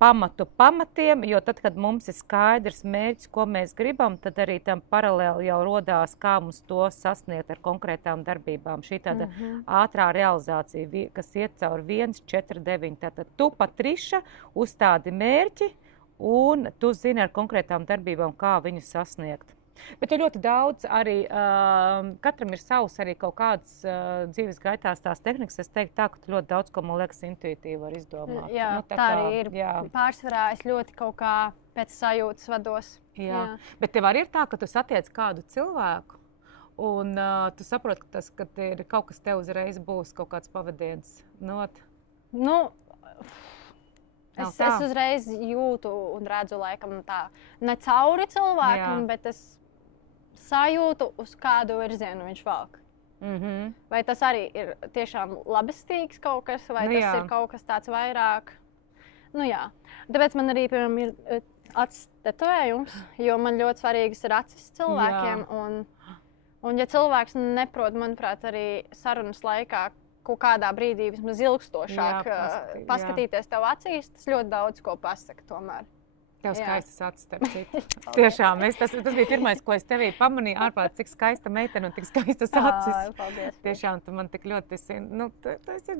pamatiem, jo tad, kad mums ir skaidrs mērķis, ko mēs gribam, tad arī tam paralēli jau rodās, kā mums to sasniegt ar konkrētām darbībām. Šī tāda ātrā realizācija, kas iet caur 1, 4, 9. Tātad tu, Patriša, uzstādi mērķi un tu zini ar konkrētām darbībām, kā viņu sasniegt. Bet ir ļoti daudz arī, katram ir savs arī kaut kāds dzīves gaitās tās tehnikas. Es teiktu tā, ka tu ļoti daudz, ko man liekas, intuitīvi var izdomāt. Jā, nu, tā arī ir. Jā. Pārsvarā es ļoti kaut kā pēc sajūtas vados. Jā. Bet tev arī ir tā, ka tu satiec kādu cilvēku un tu saproti, ka kad ir kaut kas tev uzreiz būs kaut kāds pavadiens. Nu, es uzreiz jūtu un redzu laikam tā ne cauri cilvēkam, bet es sajūtu, uz kādu virzienu viņš valk. Vai tas arī ir tiešām labestīgs kaut kas, vai tas ir kaut kas tāds vairāk? Nu jā. Tāpēc man arī, piemēram, ir acis tetovējums, jo man ļoti svarīgas ir acis cilvēkiem. Un ja cilvēks neprot, manuprāt, arī sarunas laikā kaut kādā brīdī vismaz ilgstošāk paskatīties tev acīs, tas ļoti daudz ko pasaka tomēr. Tev skaistas acis, starp citu. Tiešām, tas bija pirmais, ko es tevī pamanīju, ārprāt, cik skaista meitene un tik skaistas acis. Paldies. Tiešām, tu man tik ļoti esi, tu esi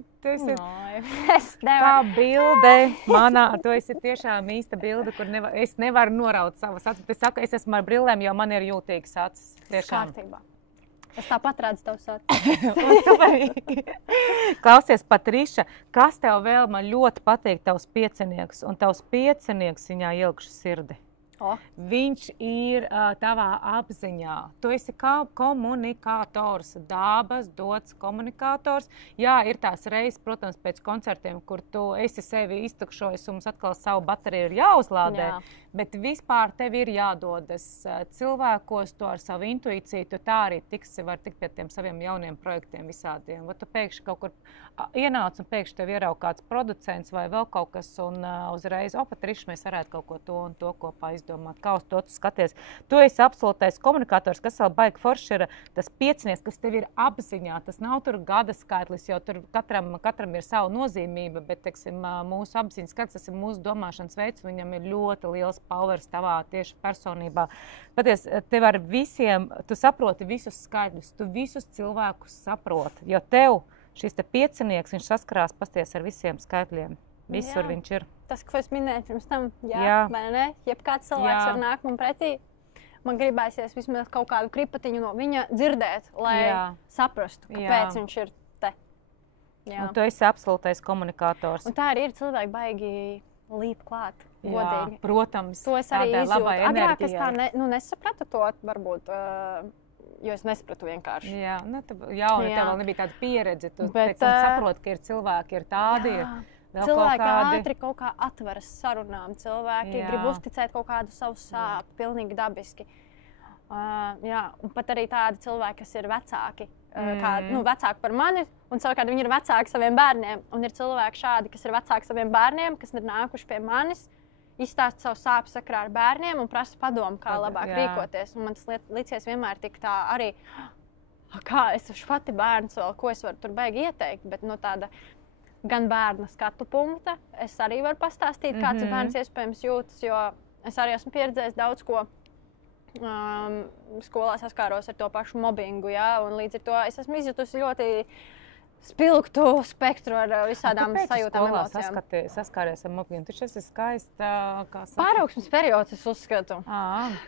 tā bilde manā, tu esi tiešām īsta bilde, kur es nevaru noraut savas acis. Es saku, es esmu ar brillēm, jo man ir jūtīgas acis. Tiešām. Kārtībā. Es tāpat redzu tavs acis. Klausies, Patriša, kas tev vēl man ļoti patīk tavs piecinieks, un tavs piecinieks viņā ielgšu sirdi. Viņš ir tavā apziņā. Tu esi kā komunikators, dabas dots komunikators. Jā, ir tās reizes, protams, pēc koncertiem, kur tu esi sevi iztukšojis un mums atkal savu bateriju ir jāuzlādē. Bet vispār tev ir jādodas cilvēkos, to ar savu intuīciju, tu tā arī var tikt pie tiem saviem jauniem projektiem visādiem. Vai tu pēkšņi kaut kur ienāc un pēkšņi tev ierauj kāds producents vai vēl kaut kas un uzreiz, Patriša, mēs varētu kaut ko to un to kopā izdomāt. Kā uz to tu skaties? Tu esi absolūtais komunikators, kas vēl baigi forši ir tas piecinieks, kas tev ir apziņā. Tas nav tur gada skaitlis, jo tur katram ir savu nozīmība, bet, teiksim, mūsu apziņas skats, tas ir mūsu domāšanas veids, viņam ir ļoti liels powers tavā tieši personībā. Paties, tev ar visiem, tu saproti visus skaitļus, tu visus cilvēkus saproti, jo tev šis te piecinieks, viņš saskarās pasties ar visiem skaitļiem. Visur viņš ir. Tas, ko es minēju pirms tam, vai ne? Jebkāds cilvēks var nākt man pretī, man gribēsies vismaz kaut kādu kripatiņu no viņa dzirdēt, lai saprastu, kāpēc viņš ir te. Un tu esi absolūtais komunikators. Un tā arī ir cilvēki baigi līp klāt, godīgi. Protams, to es arī izjūtu. Agrāk es tā nesapratu to, varbūt, jo es nesapratu vienkārši. Jā, tev vēl nebija tāda pieredze. Tu saproti, ka ir cilvēki, ir tādi. Cilvēki ātri kaut kā atveras sarunām. Cilvēki grib uzticēt kaut kādu savu sāpu, pilnīgi dabiski. Un pat arī tādi cilvēki, kas ir vecāki. Vecāki par mani, un savukārt viņi ir vecāki saviem bērniem. Un ir cilvēki šādi, kas ir vecāki saviem bērniem, kas ir nākuši pie manis, izstāst savu sāpju sakrā ar bērniem un prasa padomu, kā labāk rīkoties. Un man tas licies vienmēr tik tā arī, kā es esmu pati bērns vēl, ko es varu tur baigi ieteikt, bet no tāda gan bērna skatu punkta es arī varu pastāstīt, kāds bērns iespējams jūtas, jo es arī esmu pieredzējis daudz ko. Skolā saskāros ar to pašu mobbingu, un līdz ar to es esmu izjutusi ļoti spilgtu spektru ar visādām sajūtām, emocijām. Saskāries ar mobbingu? Taču tas ir skaista, kā saka? Pāraugsmes periods, es uzskatu.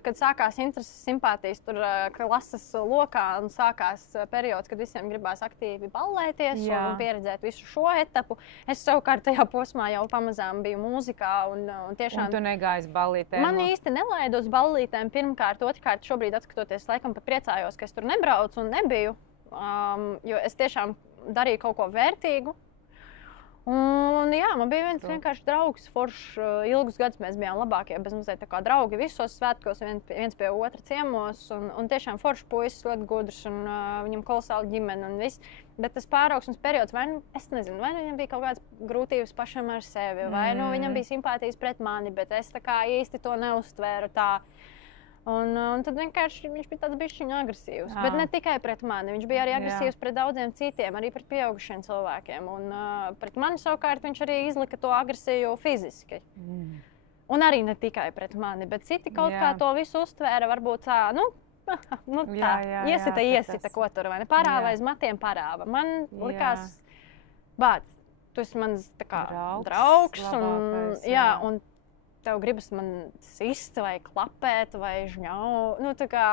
Kad sākās intereses, simpātijas tur klases lokā un sākās periods, kad visiem gribās aktīvi ballēties un pieredzēt visu šo etapu. Es savukārt tajā posmā jau pamazām biju mūzikā un tiešām... Un tu negāji uz ballītēm? Man īsti nelaidu uz ballītēm pirmkārt, otrkārt šobrīd atskatoties, laikam pat priecājos, ka es tur nebraucu un nebiju, jo es tiešām darīju kaut ko vērtīgu. Un jā, man bija viens vienkārši draugs, foršs, ilgus gadus mēs bijām labākie, bez mazliet tā kā draugi visos svētkos, viens pie otra ciemos, un tiešām foršs puisis, ļoti gudrs, un viņam kolosāli ģimene un viss. Bet tas pāraugsmes periods, es nezinu, vai viņam bija kaut kādas grūtības pašam ar sevi, vai viņam bija simpātijas pret mani, bet es tā kā īsti to neuztvēru tā. Un tad vienkārši viņš bija tāds bišķiņ agresīvs. Bet ne tikai pret mani, viņš bija arī agresīvs pret daudziem citiem, arī pret pieaugušiem cilvēkiem. Un pret mani savukārt viņš arī izlika to agresiju fiziski. Un arī ne tikai pret mani, bet citi kaut kā to visu uztvēra, varbūt tā, tā, iesita, ko tur, vai ne? Parāva aiz matiem parāva. Man likās, bāc, tu esi mans tā kā draugs, un tev gribas man sist vai klapēt vai žņau. Tā kā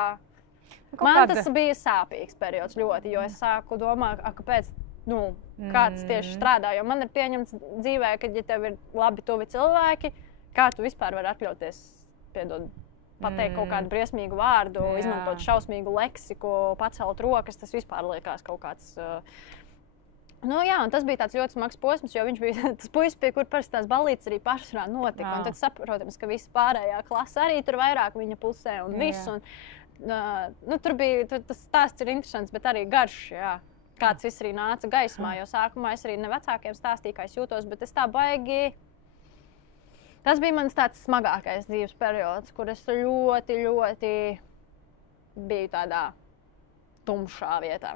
man tas bija sāpīgs periods ļoti, jo es sāku domāt, kāpēc, kāds tieši strādā. Jo man ir pieņemts dzīvē, ka, ja tev ir labi tuvi cilvēki, kā tu vispār vari atļauties, pateikt kaut kādu briesmīgu vārdu, izmantot šausmīgu leksiku, pacelt rokas, tas vispār liekas kaut kāds... un tas bija tāds ļoti smags posms, jo viņš bija tas puisis, pie kur parasti tās ballītes arī pašsarā notika. Un tad saprotams, ka visa pārējā klase arī tur vairāk viņa pusē un viss. Tas stāsts ir interesants, bet arī garš, kāds viss arī nāca gaismā, jo sākumā es arī ne vecākiem stāstīju, kā es jūtos, bet es tā baigi... Tas bija mans tāds smagākais dzīves periods, kur es ļoti, ļoti biju tādā tumšā vietā.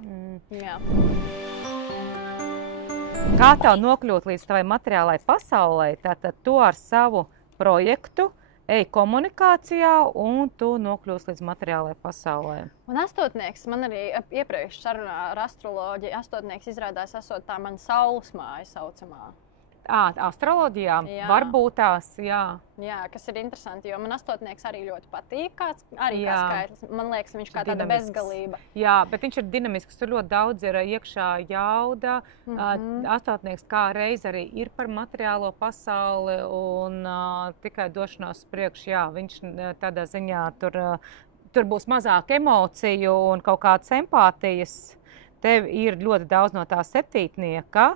Kā tev nokļūt līdz tavai materiālai pasaulē, tātad tu ar savu projektu ej komunikācijā un tu nokļūsi līdz materiālai pasaulē. Un astotnieks, man arī iepriekš sarunā ar astroloģiju, astotnieks izrādās esot tā mana saules māja saucamā. Astroloģijā? Varbūt tās, jā. Jā, kas ir interesanti, jo man astotnieks arī ļoti patīk, kā skaitlis. Man liekas, viņš kā tāda bezgalība. Jā, bet viņš ir dinamisks, tur ļoti daudz ir iekšā jauda. Astotnieks kā reiz arī ir par materiālo pasauli un tikai došanās priekš, viņš tādā ziņā tur būs mazāk emociju un kaut kādas empātijas. Tev ir ļoti daudz no tā septītnieka.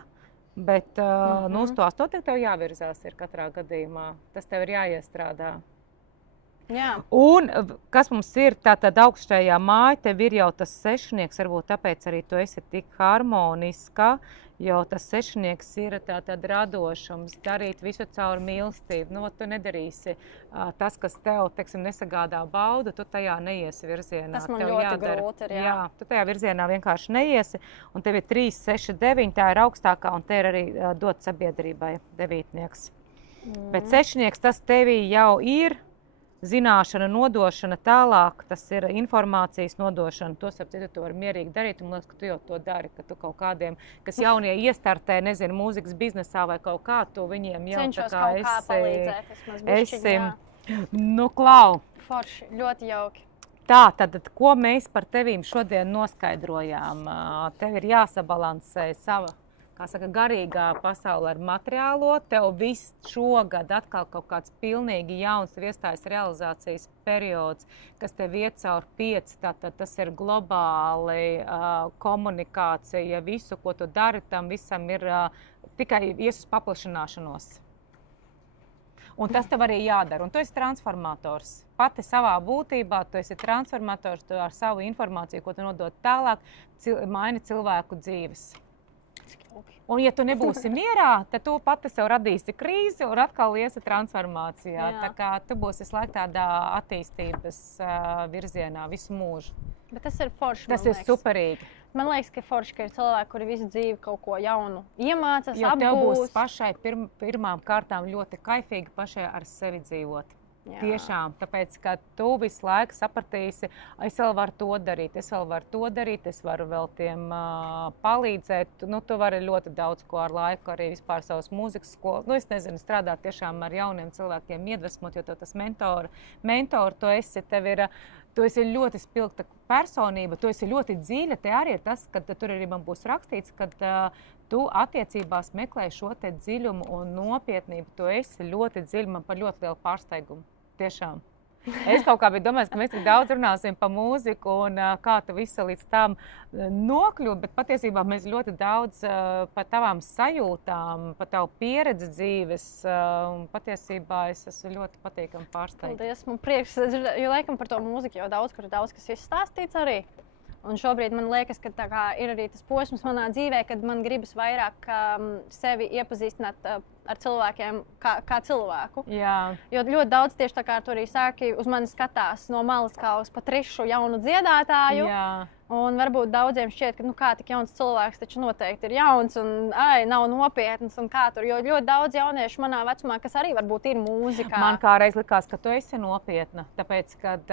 Bet uz to astotnieku tev jāvirzās ir katrā gadījumā. Tas tev ir jāiestrādā. Jā. Un kas mums ir tātad augšējā māja, tev ir jau tas sešnieks, varbūt tāpēc arī tu esi tik harmoniska, jo tas sešnieks ir tātad radošums, darīt visu caur mīlestību. Tu nedarīsi tas, kas tev, nesagādā baudu, tu tajā neiesi virzienā. Tas man ļoti grūti ir, jā. Tu tajā virzienā vienkārši neiesi, un tev ir 3, 6, 9, tā ir augstākā, un te ir arī dot sabiedrībai devītnieks. Bet sešnieks, tas tevī jau ir zināšana, nodošana tālāk, tas ir informācijas nodošana. To sapratu, tu vari mierīgi darīt, un man liekas, ka tu jau to dari, ka tu kaut kādiem, kas jaunie iestartē, nezinu, mūzikas biznesā vai kaut kā, tu viņiem jau cenšos tā kā esi, palīdzēt, vismaz bišķiņā. Klau. Forši, ļoti jauki. Tā, tad, ko mēs par tevīm šodien noskaidrojām? Tev ir jāsabalansē sava, kā saka, garīgā pasaule ar materiālo. Tev viss šogad atkal kaut kāds pilnīgi jauns iestājas realizācijas periods, kas tev iet caur 5. Tātad tas ir globāli komunikācija, visu, ko tu dari, tam visam ir tikai ies uz paplašināšanos. Un tas tev arī jādara. Un tu esi transformators. Pati savā būtībā tu esi transformators, tu ar savu informāciju, ko tu nodod tālāk, maini cilvēku dzīves. Un, ja tu nebūsi mierā, tad tu pati sev radīsi krīzi un atkal iesi transformācijā. Jā. Tā kā tu būsi visu laiku tādā attīstības virzienā visu mūžu. Bet tas ir forši. Tas ir superīgi. Man liekas, ka forši, ka ir cilvēki, kuri visu dzīvi kaut ko jaunu iemācās, Jo tev būs apgūst. pašai pirmām kārtām ļoti kaifīgi pašai ar sevi dzīvot. Jā. Tiešām, tāpēc, ka tu visu laiku sapratīsi, es vēl varu to darīt, es varu vēl tiem palīdzēt. Nu, tu vari ļoti daudz ko ar laiku, arī vispār savas mūzikas skolu. Nu, es nezinu, strādāt tiešām ar jauniem cilvēkiem, iedvesmot, jo tev tas mentori tu esi, tu esi ļoti spilgta personība, tu esi ļoti dziļa. Te arī ir tas, ka tur arī man būs rakstīts, ka tu attiecībās meklē šo te dziļumu un nopietnību. Tu esi ļoti dziļi, man par ļoti lielu pārsteigumu. Tiešām. Es kaut kā biju domājis, ka mēs tik daudz runāsim par mūziku un kā tu visu līdz tam nokļuvi, bet patiesībā mēs ļoti daudz par tavām sajūtām, par tavu pieredzi dzīves. Patiesībā es esmu ļoti patīkami pārsteigta. Paldies, man prieks, jo laikam par to mūziku jau daudz kas izstāstīts arī. Un šobrīd man liekas, ka tā kā ir arī tas posms manā dzīvē, kad man gribas vairāk sevi iepazīstināt ar cilvēkiem kā cilvēku. Jā. Jo ļoti daudz tieši tā kā tu arī sāki, uz mani skatās no malas kā uz Patrišu jaunu dziedātāju. Jā. Un varbūt daudziem šķiet, ka kā tik jauns cilvēks taču noteikti ir jauns un nav nopietns un kā tur. Jo ļoti daudz jauniešu manā vecumā, kas arī varbūt ir mūzikā. Man kādreiz likās, ka tu esi nopietna, tāpēc, kad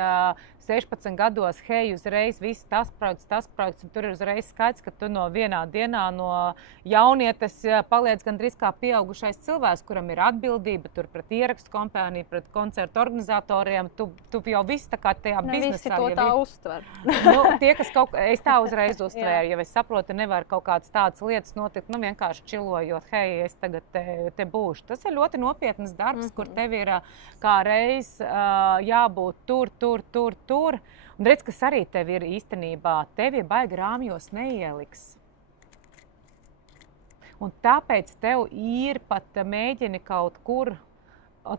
16 gados, hei, uzreiz viss tas projekts, un tur ir uzreiz skaidrs, ka tu no vienā dienā no jaunietes paliec gandrīz kā pieaugušais cilvēks, kuram ir atbildība tur pret ierakstu kompāniju, pret koncertu organizatoriem. Tu jau viss tā kā tajā biznesā. Visi to tā uztver. Nu, tie, kas es tā uzreiz uztvēru, ja es saprotu, nevar kaut kādas tādas lietas notikt, nu vienkārši čilojot, hei, es tagad te būšu. Tas ir ļoti nopietnas darbs, kur tev ir kā reiz jābūt tur. Un redz, kas arī tev ir īstenībā, tevi baigi rāmjos neieliks. Un tāpēc tev ir pat mēģini kaut kur,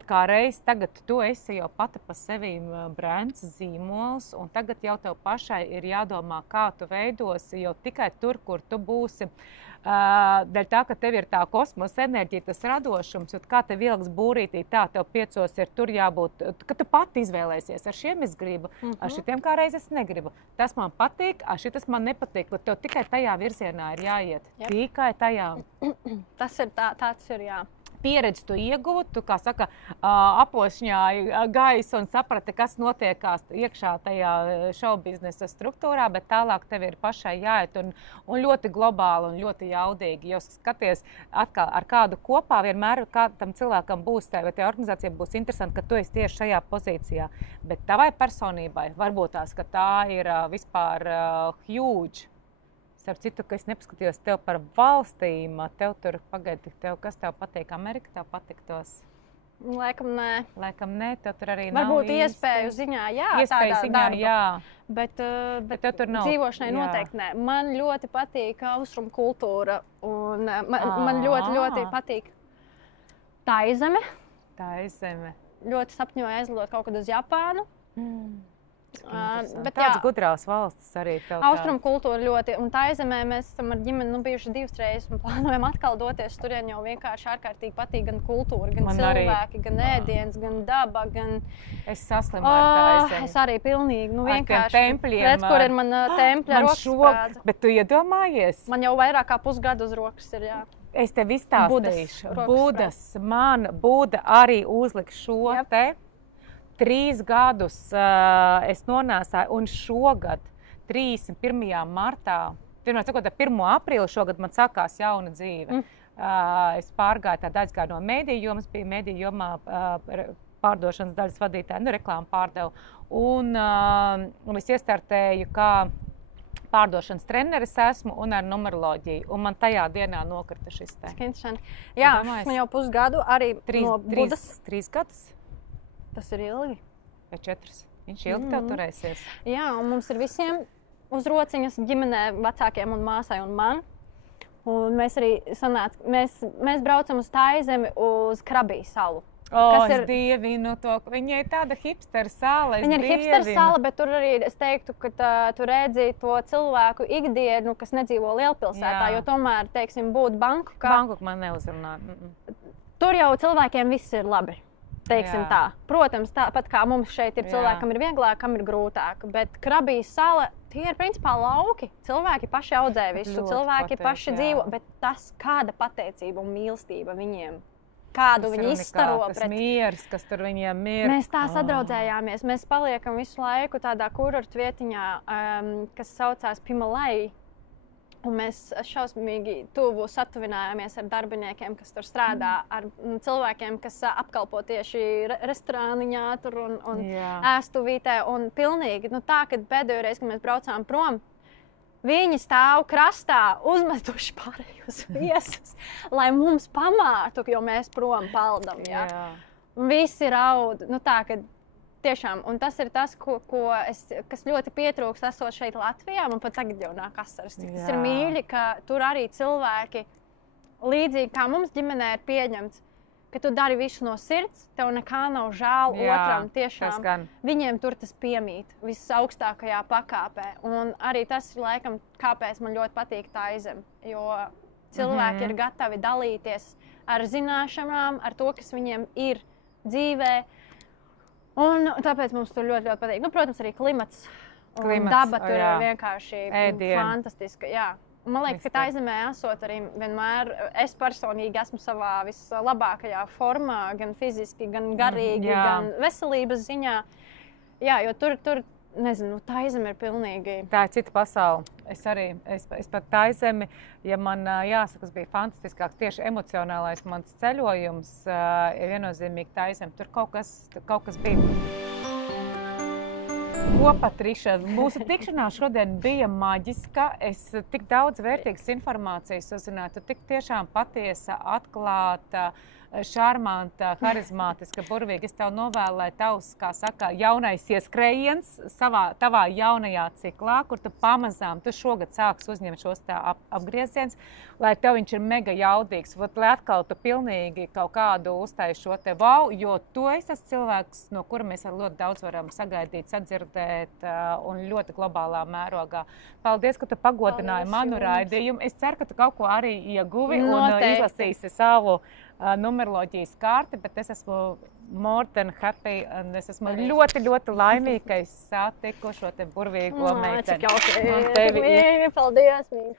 kā reiz tagad tu esi jau pati pa sevi brands, zīmols, un tagad jau tev pašai ir jādomā, kā tu veidosi, jo tikai tur, kur tu būsi, dēļ tā, ka tev ir tā kosmosa enerģija, tas radošums, un kā tev ieliks būrītī, tā tev 5 ir tur jābūt, ka tu pati izvēlēsies, ar šiem es gribu, ar šitiem kā reiz es negribu. Tas man patīk, ar šitas man nepatīk, un tev tikai tajā virzienā ir jāiet. Yep. Tikai tajā. Tas ir tāds ir, jā. Pieredzi tu iegūti, tu, kā saka, apošņāji gaisu un saprati, kas notiekās iekšā tajā šovbiznesa struktūrā, bet tālāk tev ir pašai jāiet un ļoti globāli un ļoti jaudīgi. Jo skaties atkal ar kādu kopā, vienmēr kādam cilvēkam būs vai tai organizācijai būs interesanti, ka tu esi tieši šajā pozīcijā. Bet tavai personībai varbūt tās, ka tā ir vispār huge. Starp citu, ka es nepaskatījos tev par valstīm, tev tur pagaidi, kas tev patīk? Amerika tev patiktos? Laikam nē, tev tur arī nav varbūt iespēju ziņā, jā, iespēju ziņā, darba. Jā. Bet tev tur nav. Dzīvošanai noteikti nē. Man ļoti patīk austrumu kultūra un man ļoti patīk Taizeme. Ļoti sapņoju aizlidot kaut kad uz Japānu. Bet tāds gudrās valstis arī tev tā. Austrumu kultūra ļoti, un Taizemē mēs esam ar ģimeni bijuši 2 reizes un plānojam atkal doties. Turien jau vienkārši ārkārtīgi patīk gan kultūra, gan man cilvēki, gan ēdiens, gan daba, gan... Es saslimu ar Taizemi. Es arī pilnīgi, vienkārši. Tempļiem. Redz, kur ir man tempļa rokas. Bet tu iedomājies? Man jau vairāk kā pusgadu uz rokas ir, jā. Es tev izstāstīšu. Buda arī uzlika šo te. 3 gadus es nonāsāju, un šogad, 31. martā, pirmā sakot, 1. aprīli šogad man sākās jauna dzīve. Es aizgāju no mediju jomas, biju mediju jomā pārdošanas daļas vadītāja, reklāmu pārdevu. Un es iestartēju, kā pārdošanas treneris esmu un ar numeroloģiju. Un man tajā dienā nokrita šis te. Jā, man jau pusgadu arī no Budas. 3 gadus? Tas ir ilgi. Vai 4? Viņš ilgi tev turēsies? Jā, un mums ir visiem uz rociņas ģimenē, vecākiem un māsai un man. Un mēs arī mēs braucam uz Taizemi uz Krabiju salu. Es dievinu to. Viņa ir tāda hipster sāla. Viņa ir hipster sāla, bet tur arī es teiktu, ka tu redzi to cilvēku ikdienu, kas nedzīvo lielpilsētā, jo tomēr, teiksim, būt Bankokā. Bankok man neuzrunā. Tur jau cilvēkiem viss ir labi. Teiksim tā. Protams, tāpat kā mums šeit ir cilvēki, kam ir vieglāk, kam ir grūtāk. Bet Krabijas sala, tie ir principā lauki. Cilvēki paši audzē visu, cilvēki paši dzīvo. Bet tas, kāda pateicība un mīlestība viņiem, kādu viņi izstaro pret miers, kas tur viņiem ir. Mēs tā sadraudzējāmies. Mēs paliekam visu laiku tādā kurortu vietiņā, kas saucās Pimalai. Un mēs šausmīgi tuvu satuvinājāmies ar darbiniekiem, kas tur strādā, ar cilvēkiem, kas apkalpo tieši restorāniņā tur un ēstuvītē. Un pilnīgi tā, kad pēdējo reizi, kad mēs braucām prom, viņi stāv krastā, uzmetuši pārējos viesus, lai mums pamātu, jo mēs prom paldam. Un visi raud. Tā, kad tiešām, un tas ir tas, kas ļoti pietrūkst esot šeit Latvijā. Man pat tagad jau nāk asaras. Tas ir mīļi, ka tur arī cilvēki, līdzīgi kā mums ģimenē ir pieņemts, ka tu dari visu no sirds, tev nekā nav žēl otram. Tiešām viņiem tur tas piemīt visaugstākajā pakāpē. Un arī tas ir laikam, kāpēc man ļoti patīk Taizeme, jo cilvēki ir gatavi dalīties ar zināšanām, ar to, kas viņiem ir dzīvē. Un tāpēc mums tur ļoti, ļoti patīk. Protams, arī klimats un daba tur ir vienkārši fantastiska. Jā. Un man liekas, ka Taizemē esot arī vienmēr, es personīgi esmu savā vislabākajā formā, gan fiziski, gan garīgi, gan veselības ziņā. Jā, jo tur nezinu, Taizeme ir pilnīgi... Tā ir cita pasaule. Es par Taizemi, ja man jāsaka, tas bija fantastiskāks, tieši emocionālais mans ceļojums, ir viennozīmīgi Taizeme. Tur kaut kas bija. Ko, Patriša, mūsu tikšanās šodien bija maģiska. Es tik daudz vērtīgas informācijas uzzināju. Tu tik tiešām patiesa, atklāta, šarmanta, harizmātiska, burvīga. Es tev novēlu, lai tavs, kā saka, jaunais ieskrējiens tavā jaunajā ciklā, kur tu pamazām, tu šogad sāks uzņemt šos apgrieziens, lai tev viņš ir mega jaudīgs, lai atkal tu pilnīgi kaut kādu uztaisi šo te wow, jo tu esi tas cilvēks, no kura mēs ļoti daudz varam sagaidīt, sadzirdēt un ļoti globālā mērogā. Paldies, ka tu pagodināji manu raidījumu. Es ceru, ka tu kaut ko arī ieguvi un izlasīsi savu numeroloģijas karti, bet es esmu more than happy, un es esmu ļoti, ļoti laimīga, ka es satiku šo te burvīgo meiteni. Cik jauki. Paldies, mīļi.